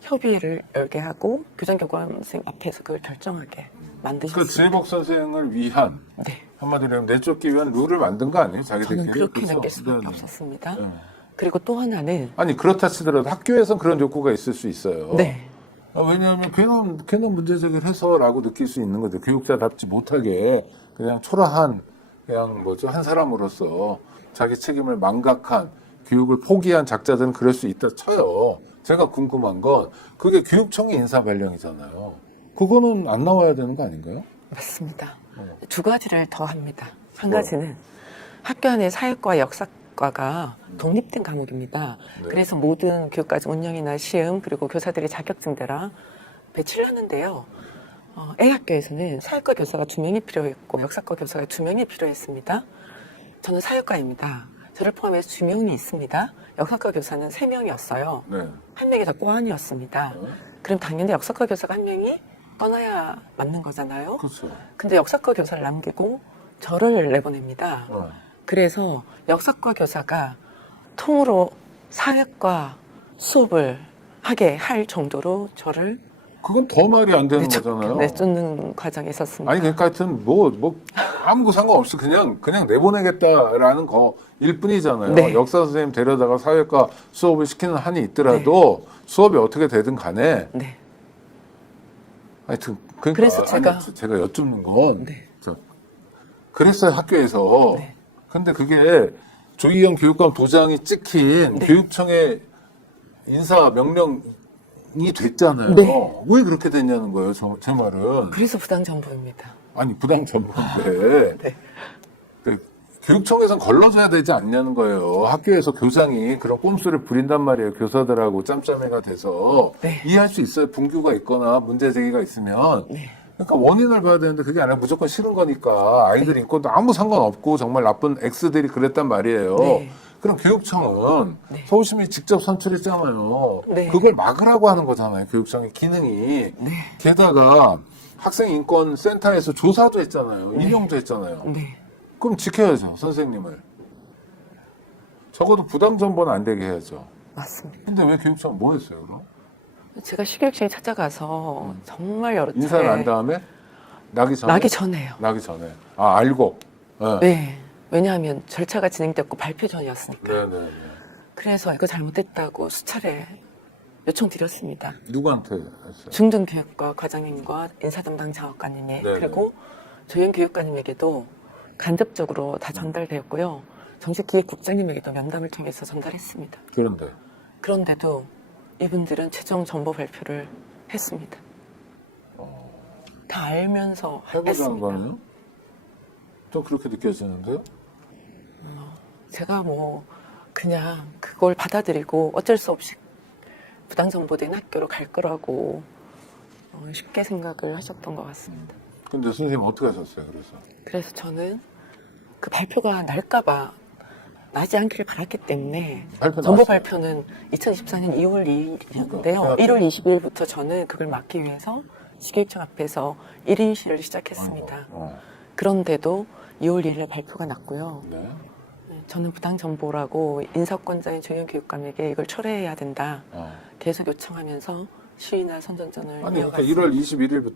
협의를 열게 하고 교장 교감 선생님 앞에서 그걸 결정하게 그 만드셨습니다. 지혜복 선생을 위한 네. 한마디로 하면 내쫓기 위한 룰을 만든 거 아니에요? 자기들끼리? 저는 그렇게 그렇죠? 느낄 수밖에 네, 네. 없었습니다. 네. 그리고 또 하나는 아니 그렇다 치더라도 학교에선 그런 욕구가 있을 수 있어요. 네. 왜냐하면 괜한 문제 제기를 해서라고 느낄 수 있는 거죠. 교육자답지 못하게 그냥 초라한 그냥 한 사람으로서 자기 책임을 망각한 교육을 포기한 작자들은 그럴 수 있다 쳐요. 제가 궁금한 건 그게 교육청의 인사 발령이잖아요. 그거는 안 나와야 되는 거 아닌가요? 맞습니다. 2가지를 더 합니다. 한 뭐요? 가지는 학교 안에 사회과, 역사과가 독립된 과목입니다. 네. 그래서 모든 교육과정 운영이나 시험 그리고 교사들의 자격증대라 배치를 하는데요. A 학교에서는 사회과 교사가 2명이 필요했고 역사과 교사가 2명이 필요했습니다. 저는 사회과입니다. 저를 포함해서 2명이 있습니다. 역사과 교사는 3명이었어요. 네. 한 명이 더 꼬안이었습니다. 그럼 당연히 역사과 교사가 한 명이 떠나야 맞는 거잖아요. 그렇죠. 근데 역사과 교사를 남기고 저를 내보냅니다. 그래서 역사과 교사가 통으로 사회과 수업을 하게 할 정도로 저를 그건 더 말이 안 되는 거잖아요. 내쫓는 과정이 있었습니다. 아니 그러니까 하여튼 아무 상관없이 그냥 내보내겠다라는 거일 뿐이잖아요. 네. 역사 선생님 데려다가 사회과 수업을 시키는 한이 있더라도 수업이 어떻게 되든 간에 네. 하여튼 그러니까 그래서 제가 여쭙는 건 네. 그랬어요 학교에서. 네. 근데 그게 조희영 교육감 도장이 찍힌 네. 교육청의 인사 명령이 됐잖아요. 네. 왜 그렇게 됐냐는 거예요. 제 말은. 그래서 부당 정보입니다. 아니 부당 전부인데 네. 그 교육청에선 걸러줘야 되지 않냐는 거예요. 학교에서 교장이 그런 꼼수를 부린단 말이에요. 교사들하고 짬짬이가 돼서. 네. 이해할 수 있어요. 분규가 있거나 문제 제기가 있으면. 네. 그러니까 원인을 봐야 되는데 그게 아니라 무조건 싫은 거니까 아이들 인권도 아무 상관없고 정말 나쁜 X들이 그랬단 말이에요. 네. 그럼 교육청은 네. 서울시민이 직접 선출했잖아요. 네. 그걸 막으라고 하는 거잖아요. 교육청의 기능이. 네. 게다가 학생인권센터에서 조사도 했잖아요. 임명도 했잖아요. 네. 그럼 지켜야죠, 선생님을. 적어도 부당 전보는 안 되게 해야죠. 맞습니다. 근데 왜 교육청은 뭐 했어요, 그럼? 제가 시교육청에 찾아가서 정말 여러 차례 인사를 한 다음에 나기 전에? 나기 전에요. 나기 전에. 아, 알고. 네. 네. 왜냐하면 절차가 진행됐고 발표 전이었으니까. 네네네. 그래서 이거 잘못됐다고 수차례 요청드렸습니다. 누구한테 했어요? 중등교육과 과장님과 인사담당 자업관님이 네네. 그리고 조연교육관님에게도 간접적으로 다 전달되었고요. 정책기획국장님에게도 면담을 통해서 전달했습니다. 그런데. 그런데도 이분들은 최종 정보 발표를 했습니다. 다 알면서 해보자는 했습니다. 거는? 좀 그렇게 느껴지는데요? 제가 뭐 그냥 그걸 받아들이고 어쩔 수 없이 부당정보된 학교로 갈 거라고 쉽게 생각을 하셨던 것 같습니다. 근데 선생님 어떻게 하셨어요, 그래서? 그래서 저는 그 발표가 날까봐 나지 않기를 바랐기 때문에 발표 정보 나왔어요? 발표는 2024년 2월 2일이었는데요. 그러니까 1월 22일부터 저는 그걸 막기 위해서 시교육청 앞에서 1인 시위를 시작했습니다. 그런데도 2월 2일에 발표가 났고요. 네. 저는 부당정보라고 인사권자인 조연교육감에게 이걸 철회해야 된다. 계속 요청하면서 시위나 선전전을 아니, 그러니까 이어갔습니다. 1월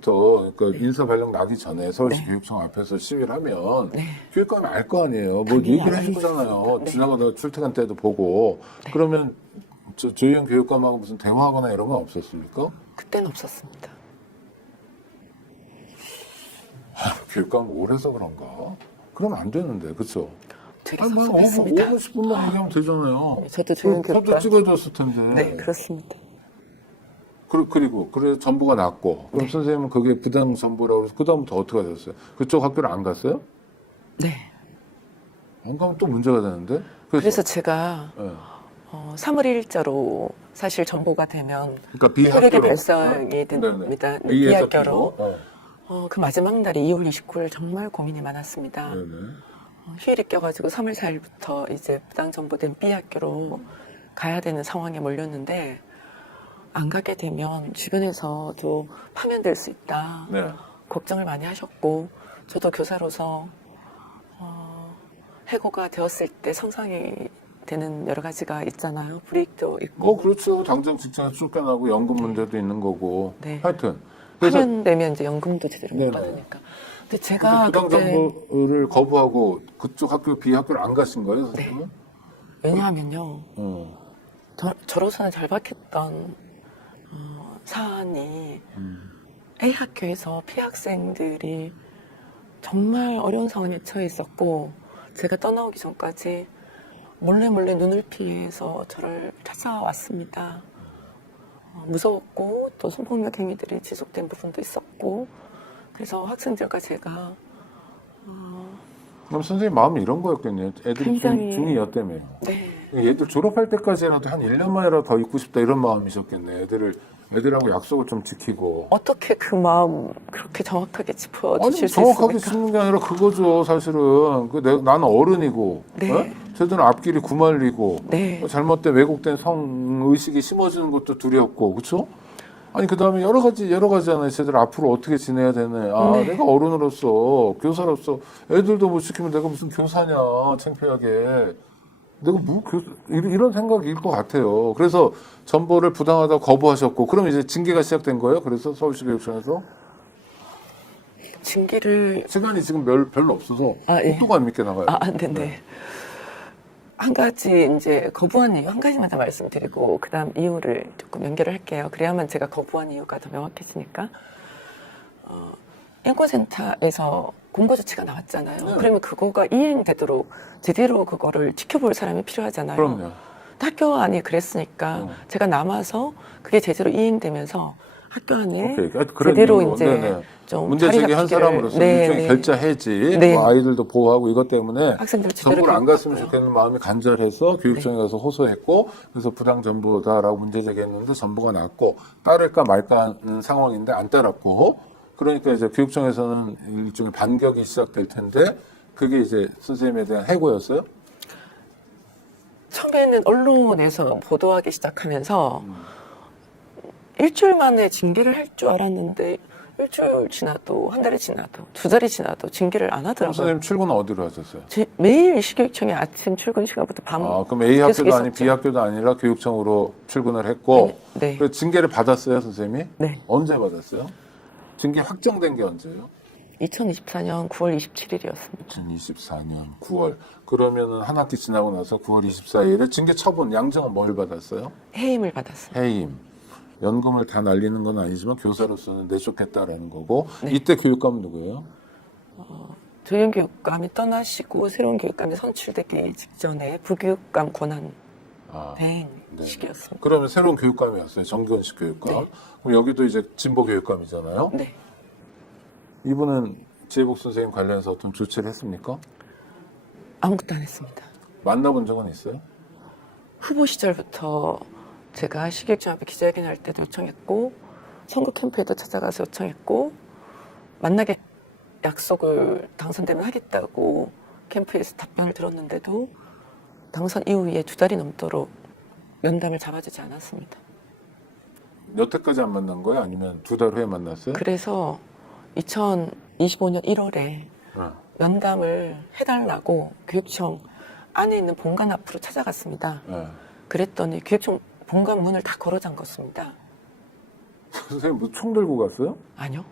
21일부터 네. 인사 발령 나기 전에 서울시 네. 교육청 앞에서 시위를 하면 네. 교육감이 알 거 아니에요. 뭐 당연히 얘기를 알아요. 해주잖아요. 네. 지나가다가 출퇴근 때도 보고. 네. 그러면 조희연 교육감하고 무슨 대화하거나 이런 건 없었습니까? 그때는 없었습니다. 교육감 오래서 그런가? 그러면 안 되는데, 그쵸? 되게 아니, 뭐 5분, 섭섭했습니다. 10분만 얘기하면 되잖아요. 저도 조연 그것도 교육감. 찍어줬을 텐데. 네, 그렇습니다. 그리고 정보가 났고 그럼 네. 선생님은 그게 부당 정보라고 해서 그다음부터 어떻게 하셨어요? 그쪽 학교를 안 갔어요? 네. 안 가면 또 문제가 되는데? 그래서 제가 예. 3월 1일자로 사실 정보가 되면 그러니까 혈액이 비학교로 발생이 네네. 됩니다. A에서 비학교로. B로. 그 마지막 날이 2월 29일 정말 고민이 많았습니다. 네네. 휴일이 껴가지고 3월 4일부터 이제 부당 정보된 B학교로 가야 되는 상황에 몰렸는데 안 가게 되면 주변에서도 파면될 수 있다. 네. 걱정을 많이 하셨고 저도 교사로서 해고가 되었을 때 성장이 되는 여러 가지가 있잖아요. 불이익도 있고. 뭐 그렇죠. 당장 직장에 쫓겨나고 연금 문제도 있는 거고. 네. 하여튼 그래서 파면되면 이제 연금도 제대로 못 네네. 받으니까. 근데 제가 부당 그때 정보를 거부하고 그쪽 학교 B학교를 안 가신 거예요, 네. 선생님은? 왜냐하면요. 어. 저로서는 잘 박혔던 사안이 A 학교에서 피학생들이 정말 어려운 상황에 처해 있었고 제가 떠나오기 전까지 몰래 눈을 피해서 저를 찾아왔습니다. 무서웠고 또 성폭력 행위들이 지속된 부분도 있었고 그래서 학생들과 제가 그럼 선생님 마음이 이런 거였겠네요. 애들이 굉장히- 중2였다며요. 네, 얘들 졸업할 때까지라도 한 1년만이라도 더 있고 싶다 이런 마음이셨겠네. 애들하고 약속을 좀 지키고. 어떻게 그 마음 그렇게 정확하게 아니 짚어주실 수 정확하게 있습니까? 짚는 게 아니라 그거죠. 사실은 나는 어른이고 네. 어? 쟤들은 앞길이 구말리고 네. 잘못된 왜곡된 성의식이 심어지는 것도 두렵고 그렇죠? 아니 그다음에 여러 가지잖아요. 쟤들 앞으로 어떻게 지내야 되네. 네. 내가 어른으로서 교사로서 애들도 못 지키면 내가 무슨 교사냐 창피하게. 내가 이런 생각일 것 같아요. 그래서 전보를 부당하다고 거부하셨고, 그럼 이제 징계가 시작된 거예요? 그래서 서울시 교육청에서? 징계를 시간이 지금 별로 없어서, 예. 속도가 안 믿게 나가요. 네네. 한 가지 이제 거부한 이유 한 가지만 더 말씀드리고 그다음 이유를 조금 연결을 할게요. 그래야만 제가 거부한 이유가 더 명확해지니까. 인권센터에서 공고 조치가 나왔잖아요. 네. 그러면 그거가 이행되도록 제대로 그거를 지켜볼 사람이 필요하잖아요. 그럼요. 학교 안이 그랬으니까 제가 남아서 그게 제대로 이행되면서 학교 안에 오케이. 그런 제대로 이유로. 이제 네네. 좀 문제 자리 제기한 잡히기를- 사람으로서 네, 일종의 네. 결자 해지, 네. 뭐 아이들도 보호하고 이것 때문에 학생들 제대로 전부를 안 갔으면 교육받고요. 좋겠는 마음이 간절해서 교육청에 가서 호소했고, 그래서 부당 정보다라고 문제 제기했는데 전부가 났고, 따를까 말까 하는 상황인데 안 따랐고, 그러니까 이제 교육청에서는 일종의 반격이 시작될 텐데, 그게 이제 선생님에 대한 해고였어요? 처음에는 언론에서 보도하기 시작하면서 일주일 만에 징계를 할 줄 알았는데 일주일 지나도 한 달이 지나도 두 달이 지나도 징계를 안 그럼 하더라고요. 선생님 출근은 어디로 하셨어요? 매일 시교육청에 아침 출근 시간부터 밤 그럼 A 계속 학교도 아닌 있었죠. B 학교도 아니라 교육청으로 출근을 했고, 네. 그래서 징계를 받았어요, 선생님이? 네. 언제 받았어요? 징계 확정된 게 언제예요? 2024년 9월 27일이었습니다. 2024년 9월. 그러면은 한 학기 지나고 나서 9월 24일에 징계 처분 양정은 뭘 받았어요? 해임을 받았습니다. 해임. 연금을 다 날리는 건 아니지만 교사로서는 내쫓겠다라는 거고. 네. 이때 교육감은 누구예요? 조현 교육감이 떠나시고 새로운 교육감이 선출되기 직전에 부교육감 권한 아, 대행 네. 시기였습니다. 그러면 새로운 교육감이었어요. 정규원식 교육감. 네. 그럼 여기도 이제 진보 교육감이잖아요. 네. 이분은 지혜복 선생님 관련해서 어떤 조치를 했습니까? 아무것도 안 했습니다. 만나본 적은 있어요? 후보 시절부터 제가 시교육청 앞에 기자회견 할 때도 요청했고 선거 캠프에도 찾아가서 요청했고 만나게 약속을 당선되면 하겠다고 캠프에서 답변을 들었는데도 당선 이후에 두 달이 넘도록 면담을 잡아주지 않았습니다. 여태까지 안 만난 거예요? 아니면 두 달 후에 만났어요? 그래서 2025년 1월에 면담을 해달라고 교육청 안에 있는 본관 앞으로 찾아갔습니다. 네. 그랬더니 교육청 본관 문을 다 걸어 잠궜습니다. 선생님 무슨 총 들고 갔어요? 아니요.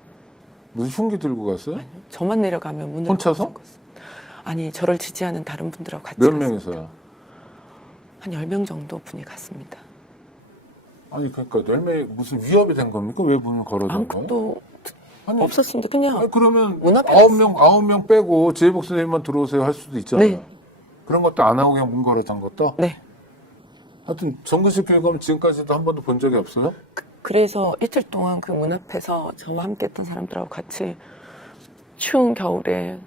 무슨 흉기 들고 갔어요? 아니요. 저만 내려가면 문을 혼자서? 걸어 잠궜어요. 아니, 저를 지지하는 다른 분들하고 같이 몇 갔어요. 명이서요? 한 10명 정도 분이 갔습니다. 아니 그러니까 10명이 무슨 위협이 된 겁니까? 왜 문을 걸어둔 거예요? 아무것도 아니, 없었습니다. 그냥 아니 그러면 문 앞에 9명 빼고 지혜복 선생님만 들어오세요 할 수도 있잖아요. 네. 그런 것도 안 하고 그냥 문 걸어둔 것도? 네. 하여튼 정규식 교육감은 지금까지도 한 번도 본 적이 없어요? 그래서 이틀 동안 그 문 앞에서 저와 함께 했던 사람들하고 같이 추운 겨울에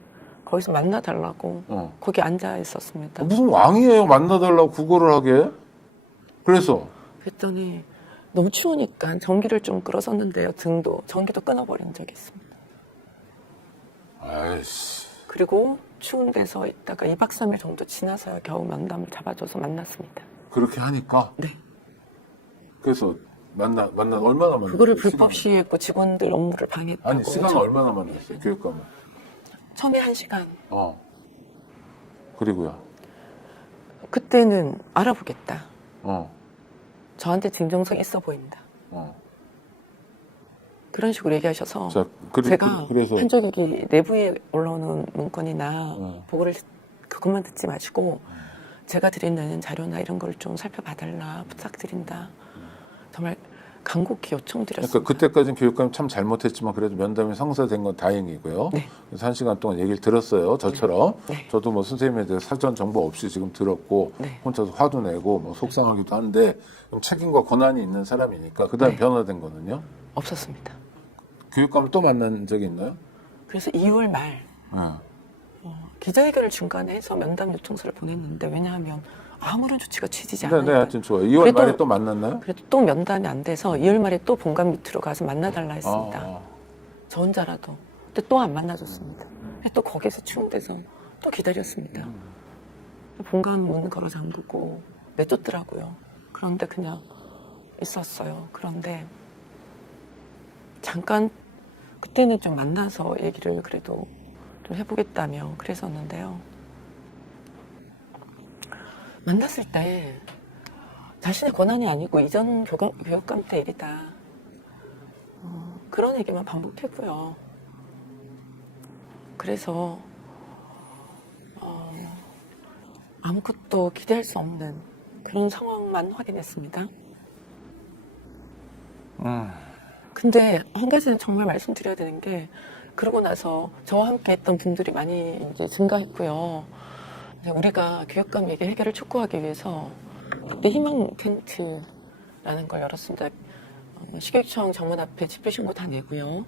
거기서 만나달라고 거기 앉아 있었습니다. 무슨 왕이에요 만나달라고 구걸을 하게? 그래서 그랬더니 너무 추우니까 전기를 좀 끌어섰는데요. 전기도 끊어버린 적이 있습니다. 아이씨 그리고 추운 데서 있다가 2박 3일 정도 지나서야 겨우 면담을 잡아줘서 만났습니다. 그렇게 하니까 네. 그래서 만나 얼마나 만났어요? 그거를 시간? 불법 시위했고 직원들 업무를 방해했다고. 아니 시간 얼마나 만났어요 교육감은? 처음에 1시간. 그리고요. 그때는 알아보겠다. 어. 저한테 진정성 있어 보인다. 어. 그런 식으로 얘기하셔서 자, 제가 그래서 한쪽이 내부에 올라오는 문건이나 보고를 그것만 듣지 마시고 제가 드리는 자료나 이런 걸 좀 살펴봐달라 부탁드린다. 정말 간곡히 요청드렸습니다. 그러니까 그때까지는 교육감이 참 잘못했지만 그래도 면담이 성사된 건 다행이고요. 네. 그래서 1시간 동안 얘기를 들었어요. 저처럼. 네. 저도 뭐 선생님에 대해 사전 정보 없이 지금 들었고 네. 혼자서 화도 내고 뭐 속상하기도 한데 좀 책임과 권한이 있는 사람이니까 그다음에 네. 변화된 거는요. 없었습니다. 교육감을 또 만난 적이 있나요? 그래서 2월 말 네. 기자회견을 중간에 해서 면담 요청서를 보냈는데 왜냐하면 아무런 조치가 취지지 네, 않아요. 네, 하여튼 좋아요. 2월 그래도- 말에 또 만났나요? 그래도 또 면담이 안 돼서 2월 말에 또 본관 밑으로 가서 만나달라 했습니다. 아. 저 혼자라도. 근데 또 안 만나줬습니다. 근데 또 거기서 추운 데서 또 기다렸습니다. 본관 문 걸어 잠그고 내쫓더라고요. 그런데 그냥 있었어요. 그런데 잠깐 그때는 좀 만나서 얘기를 그래도 좀 해보겠다며 그랬었는데요. 만났을 때 자신의 권한이 아니고 이전 교육감 때 일이다. 그런 얘기만 반복했고요. 그래서 아무것도 기대할 수 없는 그런 상황만 확인했습니다. 근데 한 가지는 정말 말씀드려야 되는 게 그러고 나서 저와 함께 했던 분들이 많이 이제 증가했고요. 우리가 교육감 위기 해결을 촉구하기 위해서 그때 희망 텐트라는 걸 열었습니다. 식육청 정문 앞에 집회 신고 다 내고요.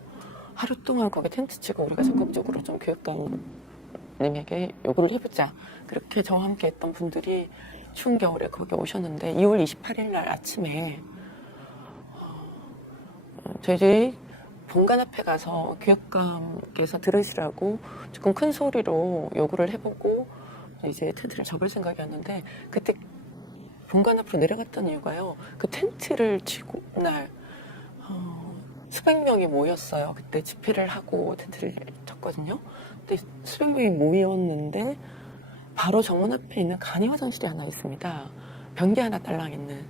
하루 동안 거기 텐트 치고 우리가 적극적으로 좀 교육감님에게 요구를 해보자. 그렇게 저와 함께 했던 분들이 추운 겨울에 거기 오셨는데 2월 28일 날 아침에 저희들이 본관 앞에 가서 교육감께서 들으시라고 조금 큰 소리로 요구를 해보고 이제 텐트를 접을 생각이었는데 그때 본관 앞으로 내려갔던 이유가요. 그 텐트를 치고 날 수백 명이 모였어요. 그때 집회를 하고 텐트를 쳤거든요. 근데 수백 명이 모였는데 바로 정문 앞에 있는 간이 화장실이 하나 있습니다. 변기 하나 딸랑 있는.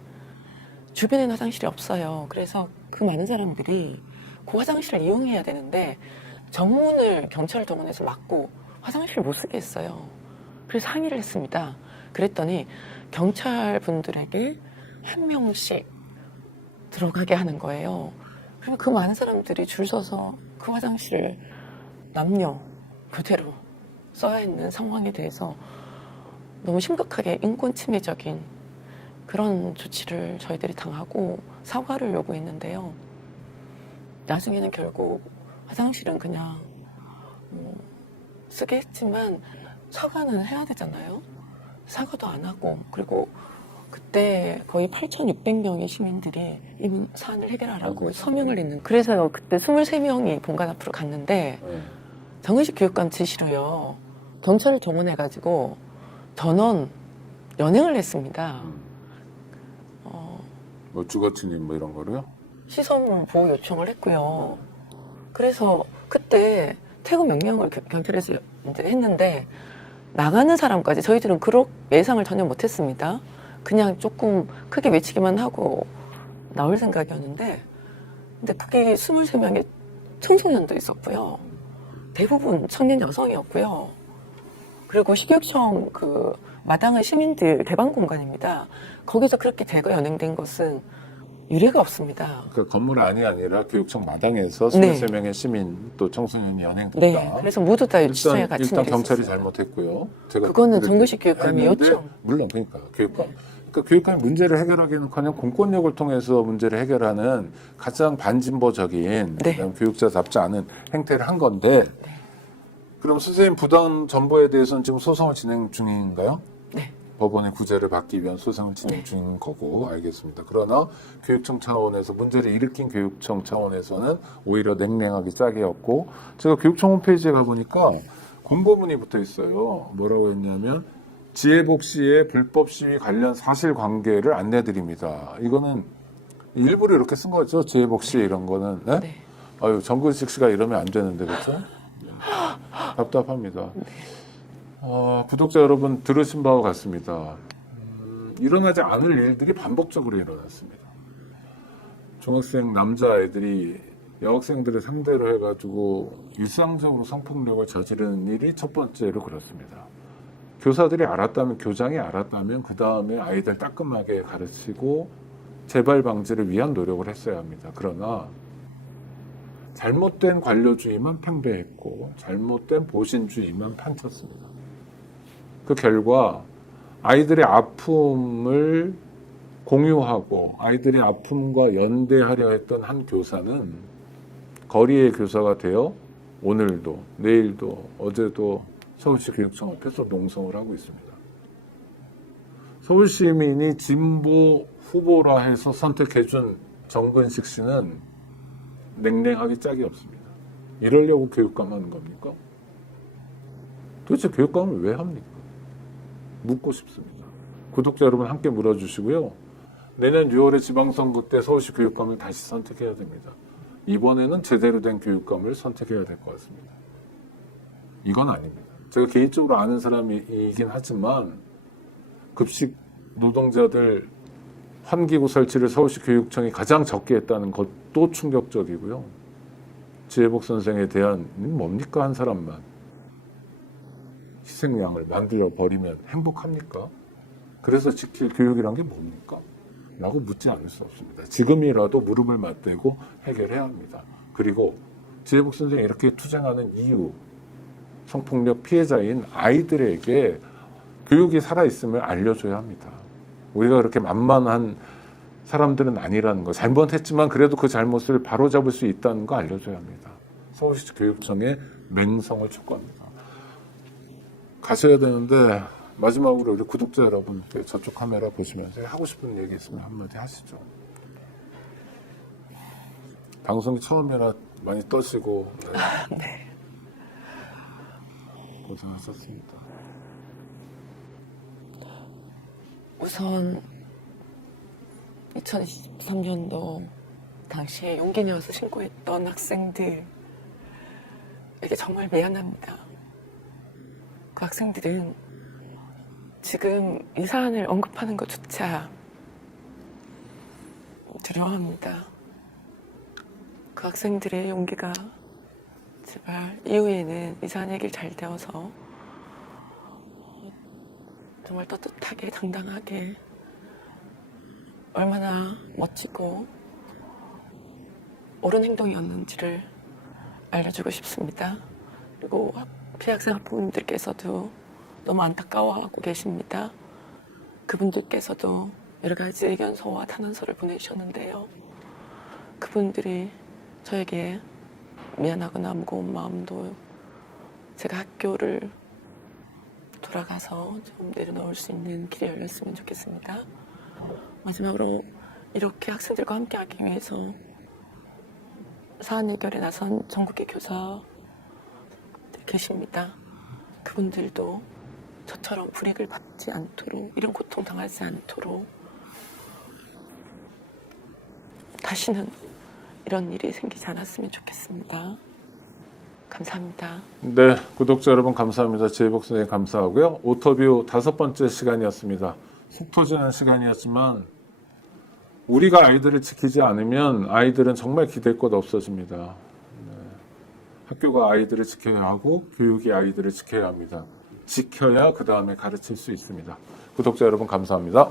주변에는 화장실이 없어요. 그래서 그 많은 사람들이 그 화장실을 이용해야 되는데 정문을 경찰 동원해서 막고 화장실을 못 쓰게 했어요. 그래서 항의를 했습니다. 그랬더니 경찰 분들에게 한 명씩 들어가게 하는 거예요. 그리고 그 많은 사람들이 줄 서서 그 화장실을 남녀 그대로 써야 했는 상황에 대해서 너무 심각하게 인권 침해적인 그런 조치를 저희들이 당하고 사과를 요구했는데요. 나중에는 결국 화장실은 그냥 쓰게 했지만 사과는 해야 되잖아요. 사과도 안 하고 그리고 그때 거의 8,600명의 시민들이 이 사안을 해결하라고 서명을 했는. 그래서 그때 23명이 본관 앞으로 갔는데 정은식 교육감 지시로요. 경찰을 동원해가지고 전원 연행을 했습니다. 뭐 주거침입 뭐 이런 거로요? 시설 보호 요청을 했고요. 그래서 그때 퇴거 명령을 경찰에서 이제 했는데 나가는 사람까지 저희들은 그런 예상을 전혀 못했습니다. 그냥 조금 크게 외치기만 하고 나올 생각이었는데 근데 그게 23명의 청소년도 있었고요. 대부분 청년 여성이었고요. 그리고 식육청 그 마당은 시민들 대방 공간입니다. 거기서 그렇게 대거 연행된 것은 유례가 없습니다. 그 건물 안이 아니라 교육청 마당에서 네. 23명의 시민 또 청소년이 연행됐다. 네, 그래서 모두 다 유치장에 같이 일단 경찰이 내렸었어요. 잘못했고요. 제가 그거는 이렇게 정근식 교육감이 했는데 요청. 물론 그러니까 교육감. 그러니까 교육감이 문제를 해결하기는커녕 공권력을 통해서 문제를 해결하는 가장 반진보적인 네. 그다음 교육자답지 않은 행태를 한 건데 그럼 선생님 부당 전보에 대해서는 지금 소송을 진행 중인가요? 네. 법원의 구제를 받기 위한 소송을 진행 중인 거고 알겠습니다. 그러나 교육청 차원에서 문제를 일으킨 교육청 차원에서는 오히려 냉랭하게 짝이었고 제가 교육청 홈페이지에 가보니까 공고문이 붙어 있어요. 뭐라고 했냐면 지혜복 씨의 불법 시위 관련 사실관계를 안내드립니다. 이거는 일부러 이렇게 쓴 거죠. 지혜복 씨 이런 거는. 네? 네. 아유 정근식 씨가 이러면 안 되는데 그렇죠? 답답합니다. 구독자 여러분 들으신 바와 같습니다. 일어나지 않을 일들이 반복적으로 일어났습니다. 중학생 남자아이들이 여학생들을 상대로 해가지고 일상적으로 성폭력을 저지르는 일이 첫 번째로 그렇습니다. 교사들이 알았다면, 교장이 알았다면 그 다음에 아이들 따끔하게 가르치고 재발 방지를 위한 노력을 했어야 합니다. 그러나 잘못된 관료주의만 팽배했고 잘못된 보신주의만 판쳤습니다. 그 결과 아이들의 아픔을 공유하고 아이들의 아픔과 연대하려 했던 한 교사는 거리의 교사가 되어 오늘도 내일도 어제도 서울시 교육청 앞에서 농성을 하고 있습니다. 서울시민이 진보 후보라 해서 선택해준 정근식 씨는 냉랭하게 짝이 없습니다. 이러려고 교육감 하는 겁니까? 도대체 교육감을 왜 합니까? 묻고 싶습니다. 구독자 여러분 함께 물어주시고요. 내년 6월에 지방선거 때 서울시 교육감을 다시 선택해야 됩니다. 이번에는 제대로 된 교육감을 선택해야 될 것 같습니다. 이건 아닙니다. 제가 개인적으로 아는 사람이긴 하지만 급식 노동자들 환기구 설치를 서울시 교육청이 가장 적게 했다는 것도 충격적이고요. 지혜복 선생에 대한 뭡니까 한 사람만 희생양을 만들어 버리면 행복합니까? 그래서 지킬 교육이란 게 뭡니까? 라고 묻지 않을 수 없습니다. 지금이라도 무릎을 맞대고 해결해야 합니다. 그리고 지혜복 선생이 이렇게 투쟁하는 이유, 성폭력 피해자인 아이들에게 교육이 살아있음을 알려줘야 합니다. 우리가 그렇게 만만한 사람들은 아니라는 거. 잘못했지만 그래도 그 잘못을 바로잡을 수 있다는 거 알려줘야 합니다. 서울시 교육청의 맹성을 촉구합니다. 가셔야 되는데 마지막으로 우리 구독자 여러분께 저쪽 카메라 보시면서 하고 싶은 얘기 있으면 한마디 하시죠. 방송이 처음이라 많이 떠시고 네. 고생하셨습니다. 우선 2023년도 당시에 용기 내어서 신고했던 학생들에게 정말 미안합니다. 그 학생들은 지금 이 사안을 언급하는 것조차 두려워합니다. 그 학생들의 용기가 제발 이후에는 이 사안 해결 잘 되어서 정말 떳떳하게 당당하게 얼마나 멋지고 옳은 행동이었는지를 알려주고 싶습니다. 그리고 피해 학생 학부모님들께서도 너무 안타까워하고 계십니다. 그분들께서도 여러 가지 의견서와 탄원서를 보내주셨는데요. 그분들이 저에게 미안하거나 무거운 마음도 제가 학교를 돌아가서 좀 내려놓을 수 있는 길이 열렸으면 좋겠습니다. 마지막으로 이렇게 학생들과 함께하기 위해서 사안 해결에 나선 전국의 교사들 계십니다. 그분들도 저처럼 불이익을 받지 않도록, 이런 고통 당하지 않도록 다시는 이런 일이 생기지 않았으면 좋겠습니다. 감사합니다. 네, 구독자 여러분 감사합니다. 제이복 선생님 감사하고요. 오터뷰 5번째 시간이었습니다. 속 터지는 시간이었지만 우리가 아이들을 지키지 않으면 아이들은 정말 기댈 것 없어집니다. 네. 학교가 아이들을 지켜야 하고 교육이 아이들을 지켜야 합니다. 지켜야 그 다음에 가르칠 수 있습니다. 구독자 여러분 감사합니다.